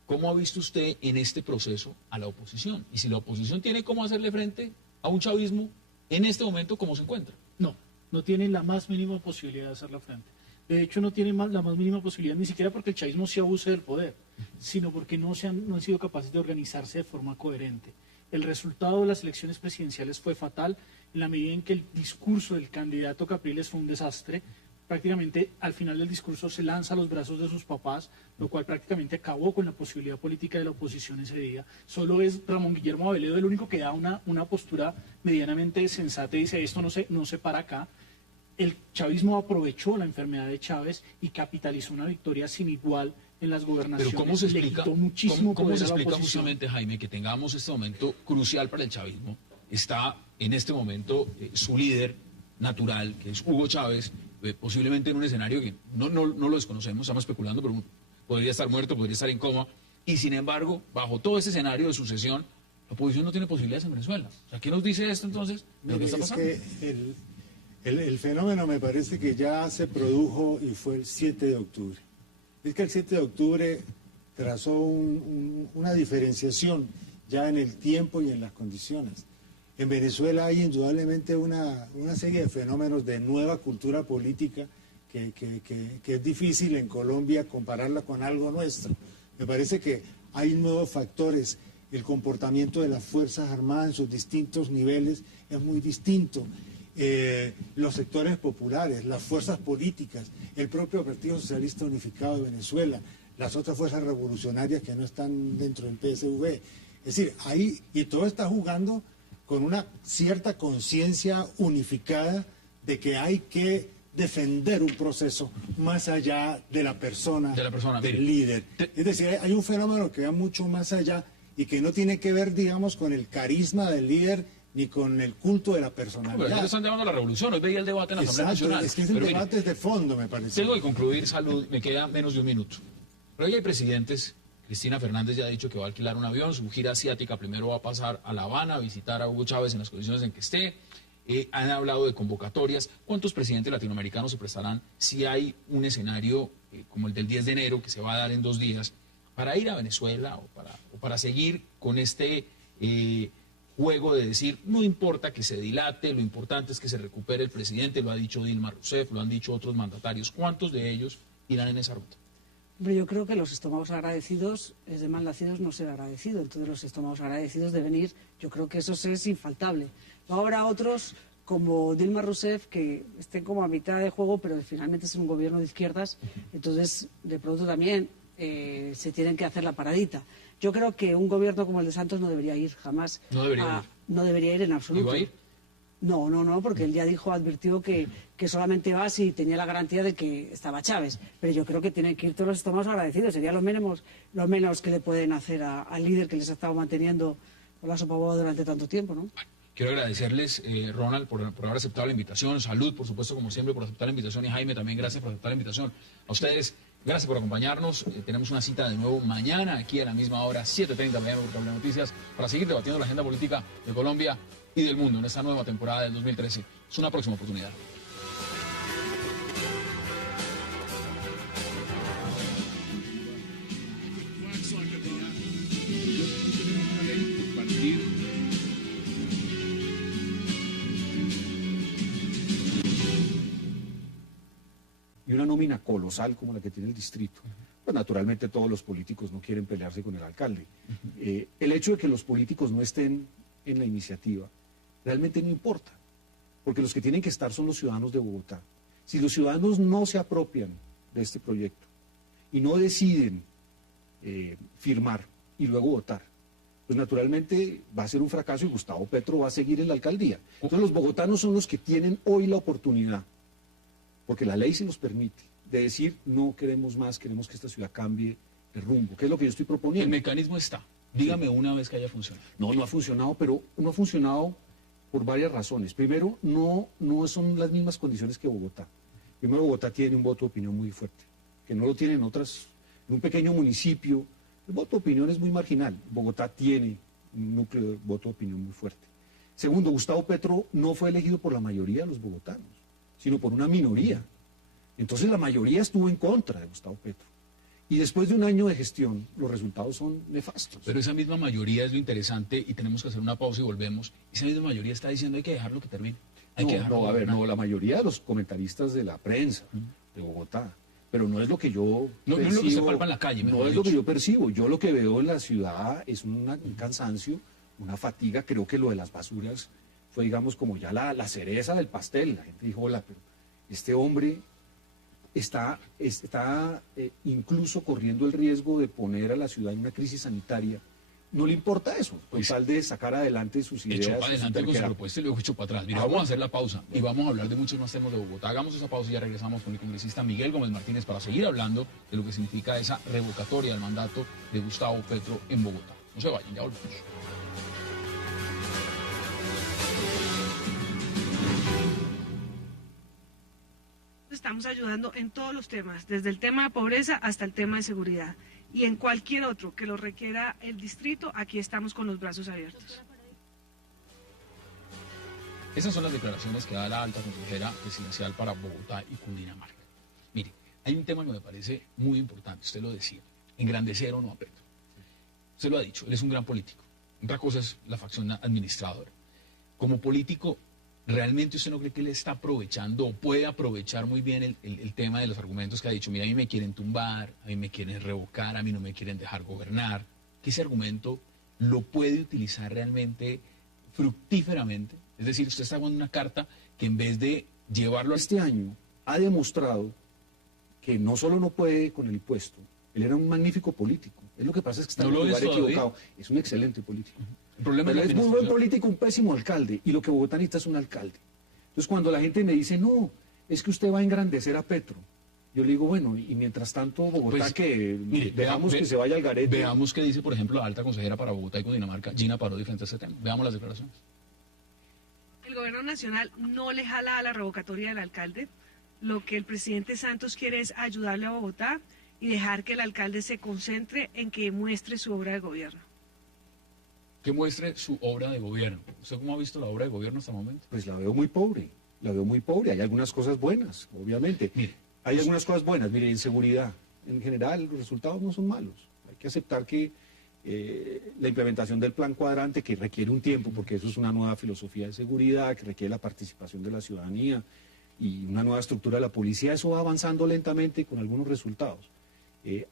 ¿Cómo ha visto usted en este proceso a la oposición? Y si la oposición tiene cómo hacerle frente a un chavismo en este momento, ¿cómo se encuentra? No, no tienen la más mínima posibilidad de hacerle frente. De hecho, no tienen la más mínima posibilidad, ni siquiera porque el chavismo se abuse del poder, sino porque no han sido capaces de organizarse de forma coherente. El resultado de las elecciones presidenciales fue fatal en la medida en que el discurso del candidato Capriles fue un desastre. Prácticamente al final del discurso se lanza a los brazos de sus papás, lo cual prácticamente acabó con la posibilidad política de la oposición ese día. Solo es Ramón Guillermo Aveledo el único que da una postura medianamente sensata y dice esto no se para acá. El chavismo aprovechó la enfermedad de Chávez y capitalizó una victoria sin igual en las gobernaciones. Pero ¿cómo se explica, cómo se explica oposición? justamente, Jaime, que tengamos este momento crucial para el chavismo? Está en este momento su líder natural, que es Hugo Chávez, posiblemente en un escenario que no lo desconocemos, estamos especulando, pero podría estar muerto, podría estar en coma, y sin embargo, bajo todo ese escenario de sucesión, la oposición no tiene posibilidades en Venezuela. O sea, ¿qué nos dice esto entonces? ¿Qué está pasando? Es que el fenómeno me parece que ya se produjo y fue el 7 de octubre. Es que el 7 de octubre trazó una diferenciación ya en el tiempo y en las condiciones. En Venezuela hay indudablemente una serie de fenómenos de nueva cultura política que es difícil en Colombia compararla con algo nuestro. Me parece que hay nuevos factores. El comportamiento de las Fuerzas Armadas en sus distintos niveles es muy distinto. Los sectores populares, las fuerzas políticas, el propio Partido Socialista Unificado de Venezuela, las otras fuerzas revolucionarias que no están dentro del PSV. Es decir, ahí, y todo está jugando con una cierta conciencia unificada de que hay que defender un proceso más allá de la persona del líder. Es decir, hay un fenómeno que va mucho más allá y que no tiene que ver, digamos, con el carisma del líder ni con el culto de la personalidad. Pero están llamando a la revolución, hoy veía el debate en la Asamblea Nacional. Es que es un debate de fondo, me parece. Tengo que concluir, Salud, me queda menos de un minuto. Pero hoy hay presidentes, Cristina Fernández ya ha dicho que va a alquilar un avión, su gira asiática primero va a pasar a La Habana, a visitar a Hugo Chávez en las condiciones en que esté. Han hablado de convocatorias. ¿Cuántos presidentes latinoamericanos se prestarán si hay un escenario como el del 10 de enero, que se va a dar en 2 días, para ir a Venezuela o para seguir con este juego de decir, no importa que se dilate, lo importante es que se recupere el presidente? Lo ha dicho Dilma Rousseff, lo han dicho otros mandatarios. ¿Cuántos de ellos irán en esa ruta? Hombre, yo creo que los estómagos agradecidos es de mal nacidos no ser agradecido. Entonces los estómagos agradecidos deben ir. Yo creo que eso es infaltable. Ahora otros como Dilma Rousseff que estén como a mitad de juego, pero finalmente es un gobierno de izquierdas. Entonces de pronto también se tienen que hacer la paradita. Yo creo que un gobierno como el de Santos no debería ir jamás. No debería ir. No debería ir en absoluto. ¿Iba a ir? No, porque él ya advirtió que solamente va si tenía la garantía de que estaba Chávez. Pero yo creo que tienen que ir todos los estómagos agradecidos. Sería lo menos que le pueden hacer al líder que les ha estado manteniendo con la sopa boba durante tanto tiempo, ¿no? Quiero agradecerles, Ronald, por haber aceptado la invitación. Salud, por supuesto, como siempre, por aceptar la invitación. Y Jaime, también gracias por aceptar la invitación. A ustedes, gracias por acompañarnos. Tenemos una cita de nuevo mañana, aquí a la misma hora, 7:30 p.m. por Cable Noticias, para seguir debatiendo la agenda política de Colombia y del mundo en esta nueva temporada del 2013. Es una próxima oportunidad. Y una nómina colosal como la que tiene el distrito. Pues naturalmente todos los políticos no quieren pelearse con el alcalde. El hecho de que los políticos no estén en la iniciativa realmente no importa, porque los que tienen que estar son los ciudadanos de Bogotá. Si los ciudadanos no se apropian de este proyecto y no deciden firmar y luego votar, pues naturalmente va a ser un fracaso y Gustavo Petro va a seguir en la alcaldía. Entonces los bogotanos son los que tienen hoy la oportunidad, porque la ley se nos permite, de decir no queremos más, queremos que esta ciudad cambie de rumbo, que es lo que yo estoy proponiendo. El mecanismo está. Dígame una vez que haya funcionado. No ha funcionado, pero no ha funcionado por varias razones. Primero, no son las mismas condiciones que Bogotá. Primero, Bogotá tiene un voto de opinión muy fuerte, que no lo tienen en un pequeño municipio. El voto de opinión es muy marginal. Bogotá tiene un núcleo de voto de opinión muy fuerte. Segundo, Gustavo Petro no fue elegido por la mayoría de los bogotanos, sino por una minoría. Entonces la mayoría estuvo en contra de Gustavo Petro. Y después de un año de gestión, los resultados son nefastos. Pero esa misma mayoría es lo interesante y tenemos que hacer una pausa y volvemos. Esa misma mayoría está diciendo hay que dejarlo que termine. No, la mayoría de los comentaristas de la prensa de Bogotá, pero no es lo que yo no percibo, es lo que se palpa en la calle. No es lo que yo percibo. Yo lo que veo en la ciudad es un cansancio, una fatiga. Creo que lo de las basuras fue, digamos, como ya la cereza del pastel. La gente dijo, hola, pero este hombre está incluso corriendo el riesgo de poner a la ciudad en una crisis sanitaria. No le importa eso, con tal de sacar adelante sus ideas. Echó para adelante con su propuesta y luego echó para atrás. Mira, vamos a hacer la pausa y vamos a hablar de muchos más temas de Bogotá. Hagamos esa pausa y ya regresamos con el congresista Miguel Gómez Martínez para seguir hablando de lo que significa esa revocatoria del mandato de Gustavo Petro en Bogotá. No se vayan, ya volvemos. Estamos ayudando en todos los temas, desde el tema de pobreza hasta el tema de seguridad. Y en cualquier otro que lo requiera el distrito, aquí estamos con los brazos abiertos. Esas son las declaraciones que da la alta consejera presidencial para Bogotá y Cundinamarca. Mire, hay un tema que me parece muy importante, usted lo decía, engrandecer o no a Petro. Usted lo ha dicho, él es un gran político. Otra cosa es la facción administradora. Como político, ¿realmente usted no cree que él está aprovechando o puede aprovechar muy bien el tema de los argumentos que ha dicho? Mira, a mí me quieren tumbar, a mí me quieren revocar, a mí no me quieren dejar gobernar. ¿Que ese argumento lo puede utilizar realmente fructíferamente? Es decir, usted está jugando una carta que en vez de llevarlo a... Este año ha demostrado que no solo no puede con el impuesto, él era un magnífico político. Es lo que pasa es que está en el lugar equivocado. Es un excelente político. El problema es muy buen político, un pésimo alcalde, y lo que Bogotá necesita es un alcalde. Entonces, cuando la gente me dice, no, es que usted va a engrandecer a Petro, yo le digo, bueno, y mientras tanto, Bogotá, que mire, dejamos que se vaya al garete. Veamos qué dice, por ejemplo, la alta consejera para Bogotá y Cundinamarca, Gina Parodi, frente a este tema. Veamos las declaraciones. El gobierno nacional no le jala a la revocatoria del alcalde. Lo que el presidente Santos quiere es ayudarle a Bogotá y dejar que el alcalde se concentre en que muestre su obra de gobierno. Que muestre su obra de gobierno. ¿Usted cómo ha visto la obra de gobierno hasta el momento? Pues la veo muy pobre, Hay algunas cosas buenas, obviamente. Mire, hay algunas cosas buenas. Mire, en seguridad, en general, los resultados no son malos. Hay que aceptar que la implementación del plan cuadrante, que requiere un tiempo, porque eso es una nueva filosofía de seguridad, que requiere la participación de la ciudadanía y una nueva estructura de la policía, eso va avanzando lentamente con algunos resultados.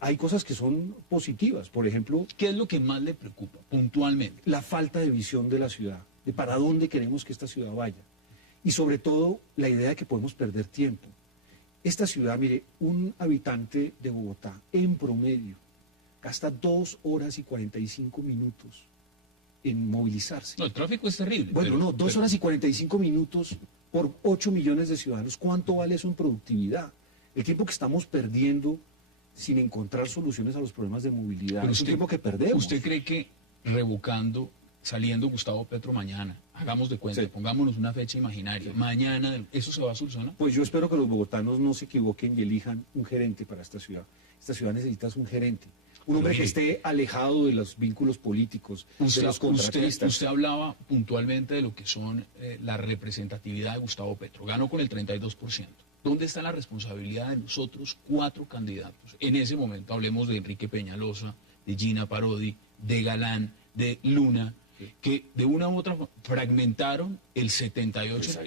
Hay cosas que son positivas, por ejemplo... ¿Qué es lo que más le preocupa puntualmente? La falta de visión de la ciudad, de para dónde queremos que esta ciudad vaya. Y sobre todo, la idea de que podemos perder tiempo. Esta ciudad, mire, un habitante de Bogotá, en promedio, gasta 2 horas y 45 minutos en movilizarse. No, el tráfico es terrible. Bueno, 2 horas y 45 minutos por 8 millones de ciudadanos. ¿Cuánto vale eso en productividad? El tiempo que estamos perdiendo sin encontrar soluciones a los problemas de movilidad. Es un tiempo que perdemos. ¿Usted cree que revocando, saliendo Gustavo Petro mañana, hagamos de cuenta, pongámonos una fecha imaginaria, mañana, ¿eso se va a solucionar? Pues yo espero que los bogotanos no se equivoquen y elijan un gerente para esta ciudad. Esta ciudad necesita un gerente. Un hombre que esté alejado de los vínculos políticos, de los contratistas. Usted hablaba puntualmente de lo que son la representatividad de Gustavo Petro. Ganó con el 32%. ¿Dónde está la responsabilidad de los otros 4 candidatos? En ese momento hablemos de Enrique Peñalosa, de Gina Parodi, de Galán, de Luna, que de una u otra fragmentaron el 78.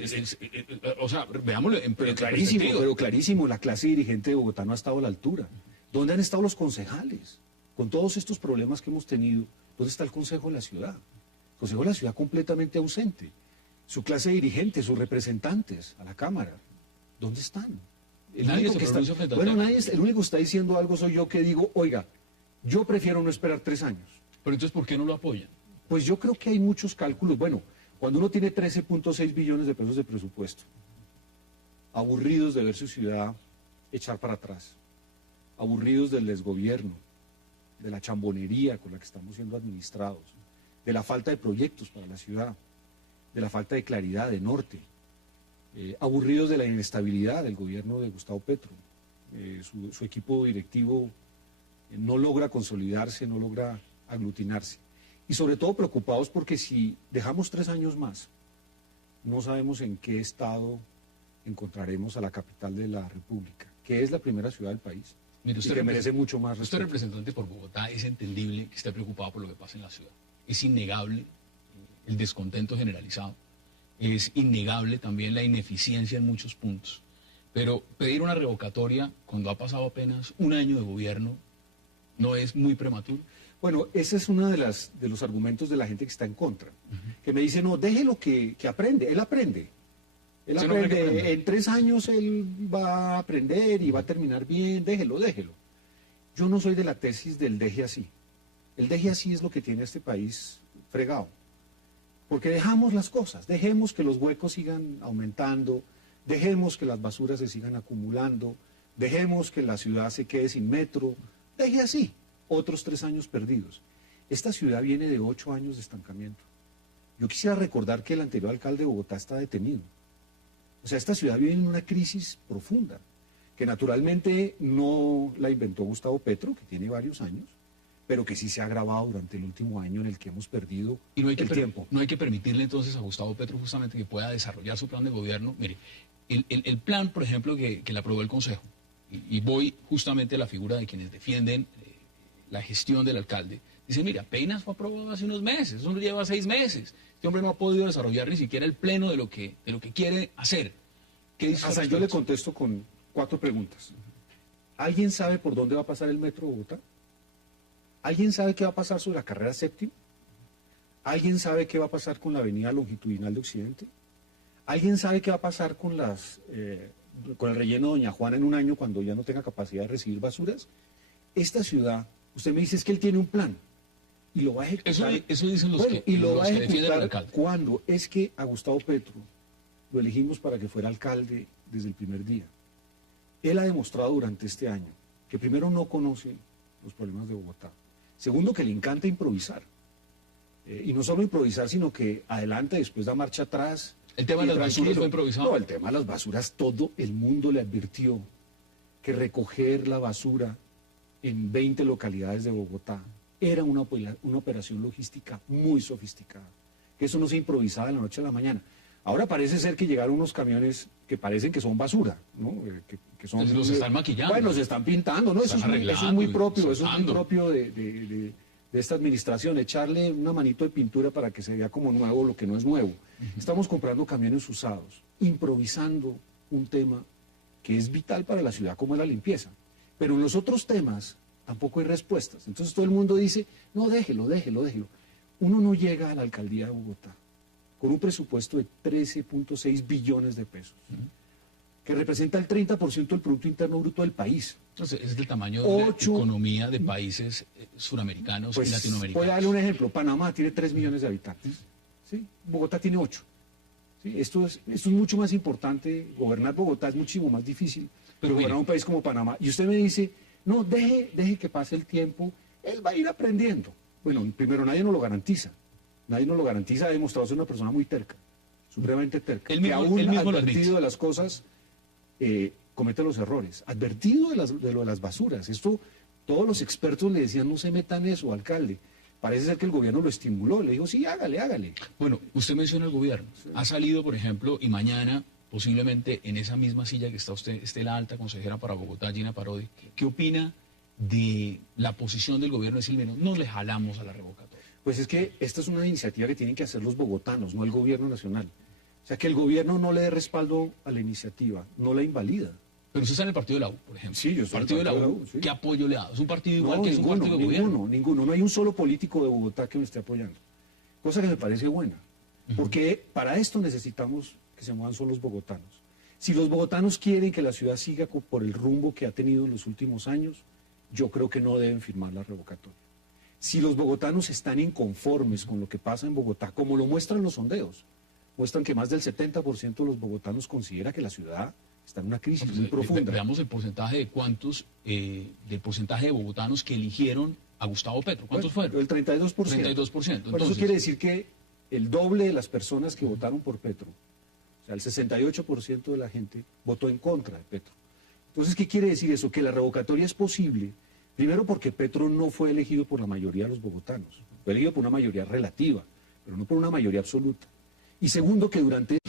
O sea, veámoslo en pero clarísimo, la clase dirigente de Bogotá no ha estado a la altura. ¿Dónde han estado los concejales? Con todos estos problemas que hemos tenido, ¿dónde está el Consejo de la Ciudad? El Consejo de la Ciudad completamente ausente. Su clase dirigente, sus representantes a la Cámara, ¿dónde están? El único que está diciendo algo soy yo, que digo, oiga, yo prefiero no esperar 3 años. Pero entonces, ¿por qué no lo apoyan? Pues yo creo que hay muchos cálculos. Bueno, cuando uno tiene 13.6 billones de pesos de presupuesto, aburridos de ver su ciudad echar para atrás, aburridos del desgobierno, de la chambonería con la que estamos siendo administrados, de la falta de proyectos para la ciudad, de la falta de claridad, de norte, aburridos de la inestabilidad del gobierno de Gustavo Petro. Su equipo directivo no logra consolidarse, no logra aglutinarse. Y sobre todo preocupados porque si dejamos 3 años más, no sabemos en qué estado encontraremos a la capital de la República, que es la primera ciudad del país. Mire, y que merece mucho más respeto. Usted, representante por Bogotá, es entendible que esté preocupado por lo que pasa en la ciudad. Es innegable el descontento generalizado. es innegable también la ineficiencia en muchos puntos. Pero pedir una revocatoria cuando ha pasado apenas un año de gobierno no es muy prematuro. Bueno, ese es uno de los argumentos de la gente que está en contra, que me dice, no, déjelo que aprende, él aprende. Él aprende, en 3 años él va a aprender y va a terminar bien, déjelo. Yo no soy de la tesis del deje así. El deje así es lo que tiene este país fregado. Porque dejamos las cosas, dejemos que los huecos sigan aumentando, dejemos que las basuras se sigan acumulando, dejemos que la ciudad se quede sin metro, deje así. Otros 3 años perdidos. Esta ciudad viene de 8 años de estancamiento. Yo quisiera recordar que el anterior alcalde de Bogotá está detenido. O sea, esta ciudad vive en una crisis profunda, que naturalmente no la inventó Gustavo Petro, que tiene varios años, pero que sí se ha agravado durante el último año en el que hemos perdido el tiempo. No hay que permitirle entonces a Gustavo Petro justamente que pueda desarrollar su plan de gobierno. Mire, el plan, por ejemplo, que le aprobó el Consejo, y voy justamente a la figura de quienes defienden la gestión del alcalde, dice, mira, apenas fue aprobado hace unos meses, eso lleva 6 meses, este hombre no ha podido desarrollar ni siquiera el pleno de lo que quiere hacer. ¿Qué dice? O sea, yo le contesto con 4 preguntas. ¿Alguien sabe por dónde va a pasar el metro de Bogotá? ¿Alguien sabe qué va a pasar sobre la carrera séptima? ¿Alguien sabe qué va a pasar con la avenida longitudinal de Occidente? ¿Alguien sabe qué va a pasar con el relleno de Doña Juana en un año cuando ya no tenga capacidad de recibir basuras? Esta ciudad, usted me dice, es que él tiene un plan y lo va a ejecutar. Eso dicen los bueno, que, y lo los va a que defienden al ejecutar alcalde. cuando es que a Gustavo Petro lo elegimos para que fuera alcalde desde el primer día. Él ha demostrado durante este año que primero no conoce los problemas de Bogotá. Segundo, que le encanta improvisar. Y no solo improvisar, sino que adelanta y después da marcha atrás. ¿El tema de las basuras fue improvisado? No, el tema de las basuras, todo el mundo le advirtió que recoger la basura en 20 localidades de Bogotá era una operación logística muy sofisticada, que eso no se improvisaba de la noche a la mañana. Ahora parece ser que llegaron unos camiones que parecen que son basura, ¿no? Que son, entonces los están maquillando. Bueno, se están pintando, ¿no? Eso es muy propio, de esta administración, echarle una manito de pintura para que se vea como nuevo lo que no es nuevo. Estamos comprando camiones usados, improvisando un tema que es vital para la ciudad como es la limpieza. Pero en los otros temas tampoco hay respuestas. Entonces todo el mundo dice, no, déjelo. Uno no llega a la alcaldía de Bogotá con un presupuesto de 13.6 billones de pesos, que representa el 30% del Producto Interno Bruto del país. Entonces, es del tamaño de la economía de países suramericanos y latinoamericanos. Voy a darle un ejemplo. Panamá tiene 3 millones de habitantes. ¿Sí? Bogotá tiene 8. ¿Sí? Esto es mucho más importante. Gobernar Bogotá es muchísimo más difícil pero gobernar un país como Panamá. Y usted me dice, no, deje que pase el tiempo, él va a ir aprendiendo. Bueno, primero, nadie nos lo garantiza. Nadie nos lo garantiza, ha demostrado ser una persona muy terca, supremamente terca. Él mismo advertido de las cosas, comete los errores. Advertido de lo de las basuras. Esto, todos los expertos le decían, no se metan eso, alcalde. Parece ser que el gobierno lo estimuló. Le dijo, sí, hágale. Bueno, usted menciona el gobierno. Sí. Ha salido, por ejemplo, y mañana, posiblemente en esa misma silla que está usted, esté la alta consejera para Bogotá, Gina Parodi. ¿Qué opina de la posición del gobierno de decir, menos, no le jalamos a la revocatoria? Pues es que esta es una iniciativa que tienen que hacer los bogotanos, no el gobierno nacional. O sea, que el gobierno no le dé respaldo a la iniciativa, no la invalida. Pero usted está en el partido de la U, por ejemplo. Sí, yo estoy en el partido de la U. Sí. ¿Qué apoyo le ha dado? ¿Es un partido igual que es un partido de gobierno? Ninguno. No hay un solo político de Bogotá que me esté apoyando. Cosa que me parece buena. Porque para esto necesitamos que se muevan solo los bogotanos. Si los bogotanos quieren que la ciudad siga por el rumbo que ha tenido en los últimos años, yo creo que no deben firmar la revocatoria. Si los bogotanos están inconformes con lo que pasa en Bogotá, como lo muestran los sondeos, muestran que más del 70% de los bogotanos considera que la ciudad está en una crisis muy profunda. Veamos el porcentaje de cuántos, del porcentaje de bogotanos que eligieron a Gustavo Petro. ¿Cuántos fueron? El 32%. 32%. Entonces, eso quiere decir que el doble de las personas que votaron por Petro, o sea, el 68% de la gente votó en contra de Petro. Entonces, ¿qué quiere decir eso? Que la revocatoria es posible. Primero porque Petro no fue elegido por la mayoría de los bogotanos, fue elegido por una mayoría relativa, pero no por una mayoría absoluta. Y segundo que durante...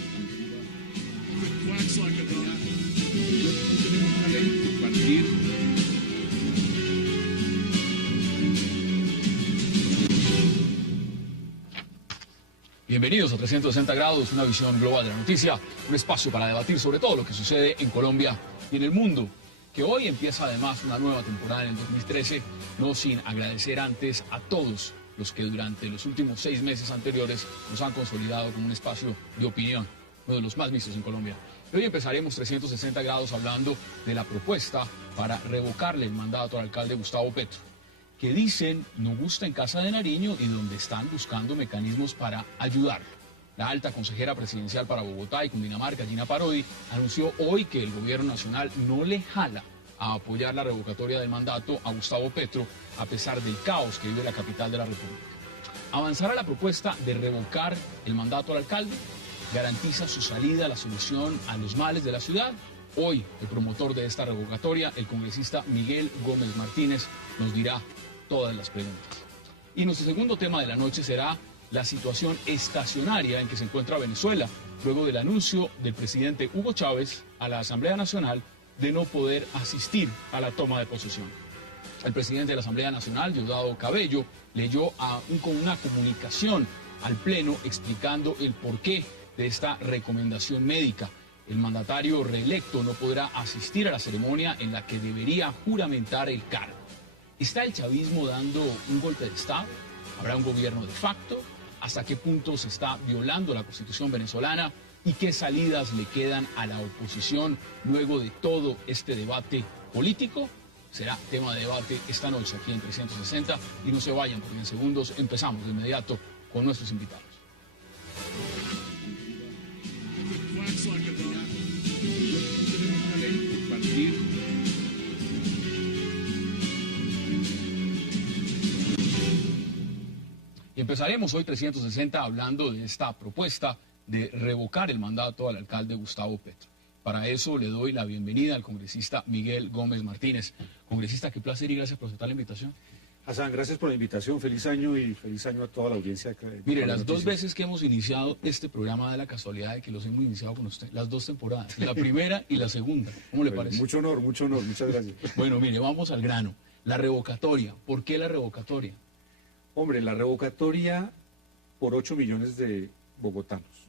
Bien, Bienvenidos a 360 grados, una visión global de la noticia, un espacio para debatir sobre todo lo que sucede en Colombia y en el mundo, que hoy empieza además una nueva temporada en el 2013, no sin agradecer antes a todos los que durante los últimos 6 meses anteriores nos han consolidado como un espacio de opinión, uno de los más vistos en Colombia. Hoy empezaremos 360 grados hablando de la propuesta para revocarle el mandato al alcalde Gustavo Petro, que dicen no gusta en Casa de Nariño y donde están buscando mecanismos para ayudarlo. La alta consejera presidencial para Bogotá y Cundinamarca, Gina Parodi, anunció hoy que el gobierno nacional no le jala a apoyar la revocatoria del mandato a Gustavo Petro, a pesar del caos que vive la capital de la República. ¿Avanzará la propuesta de revocar el mandato al alcalde? ¿Garantiza su salida a la solución a los males de la ciudad? Hoy, el promotor de esta revocatoria, el congresista Miguel Gómez Martínez, nos dirá todas las preguntas. Y nuestro segundo tema de la noche será la situación estacionaria en que se encuentra Venezuela, luego del anuncio del presidente Hugo Chávez a la Asamblea Nacional de no poder asistir a la toma de posesión. El presidente de la Asamblea Nacional, Diosdado Cabello, leyó una comunicación al Pleno explicando el porqué de esta recomendación médica. El mandatario reelecto no podrá asistir a la ceremonia en la que debería juramentar el cargo. ¿Está el chavismo dando un golpe de Estado? ¿Habrá un gobierno de facto? ¿Hasta qué punto se está violando la Constitución venezolana? ¿Y qué salidas le quedan a la oposición luego de todo este debate político? Será tema de debate esta noche aquí en 360 y no se vayan porque en segundos empezamos de inmediato con nuestros invitados. Y empezaremos hoy 360 hablando de esta propuesta de revocar el mandato al alcalde Gustavo Petro. Para eso le doy la bienvenida al congresista Miguel Gómez Martínez. Congresista, qué placer y gracias por aceptar la invitación. Hassan, gracias por la invitación. Feliz año y feliz año a toda la audiencia. Mire, las 2 veces que hemos iniciado este programa, da la casualidad de que los hemos iniciado con usted, las 2 temporadas, la primera y la segunda. ¿Cómo le parece? Mucho honor, muchas gracias. Bueno, mire, vamos al grano. La revocatoria, ¿por qué la revocatoria? Hombre, la revocatoria por 8 millones de bogotanos.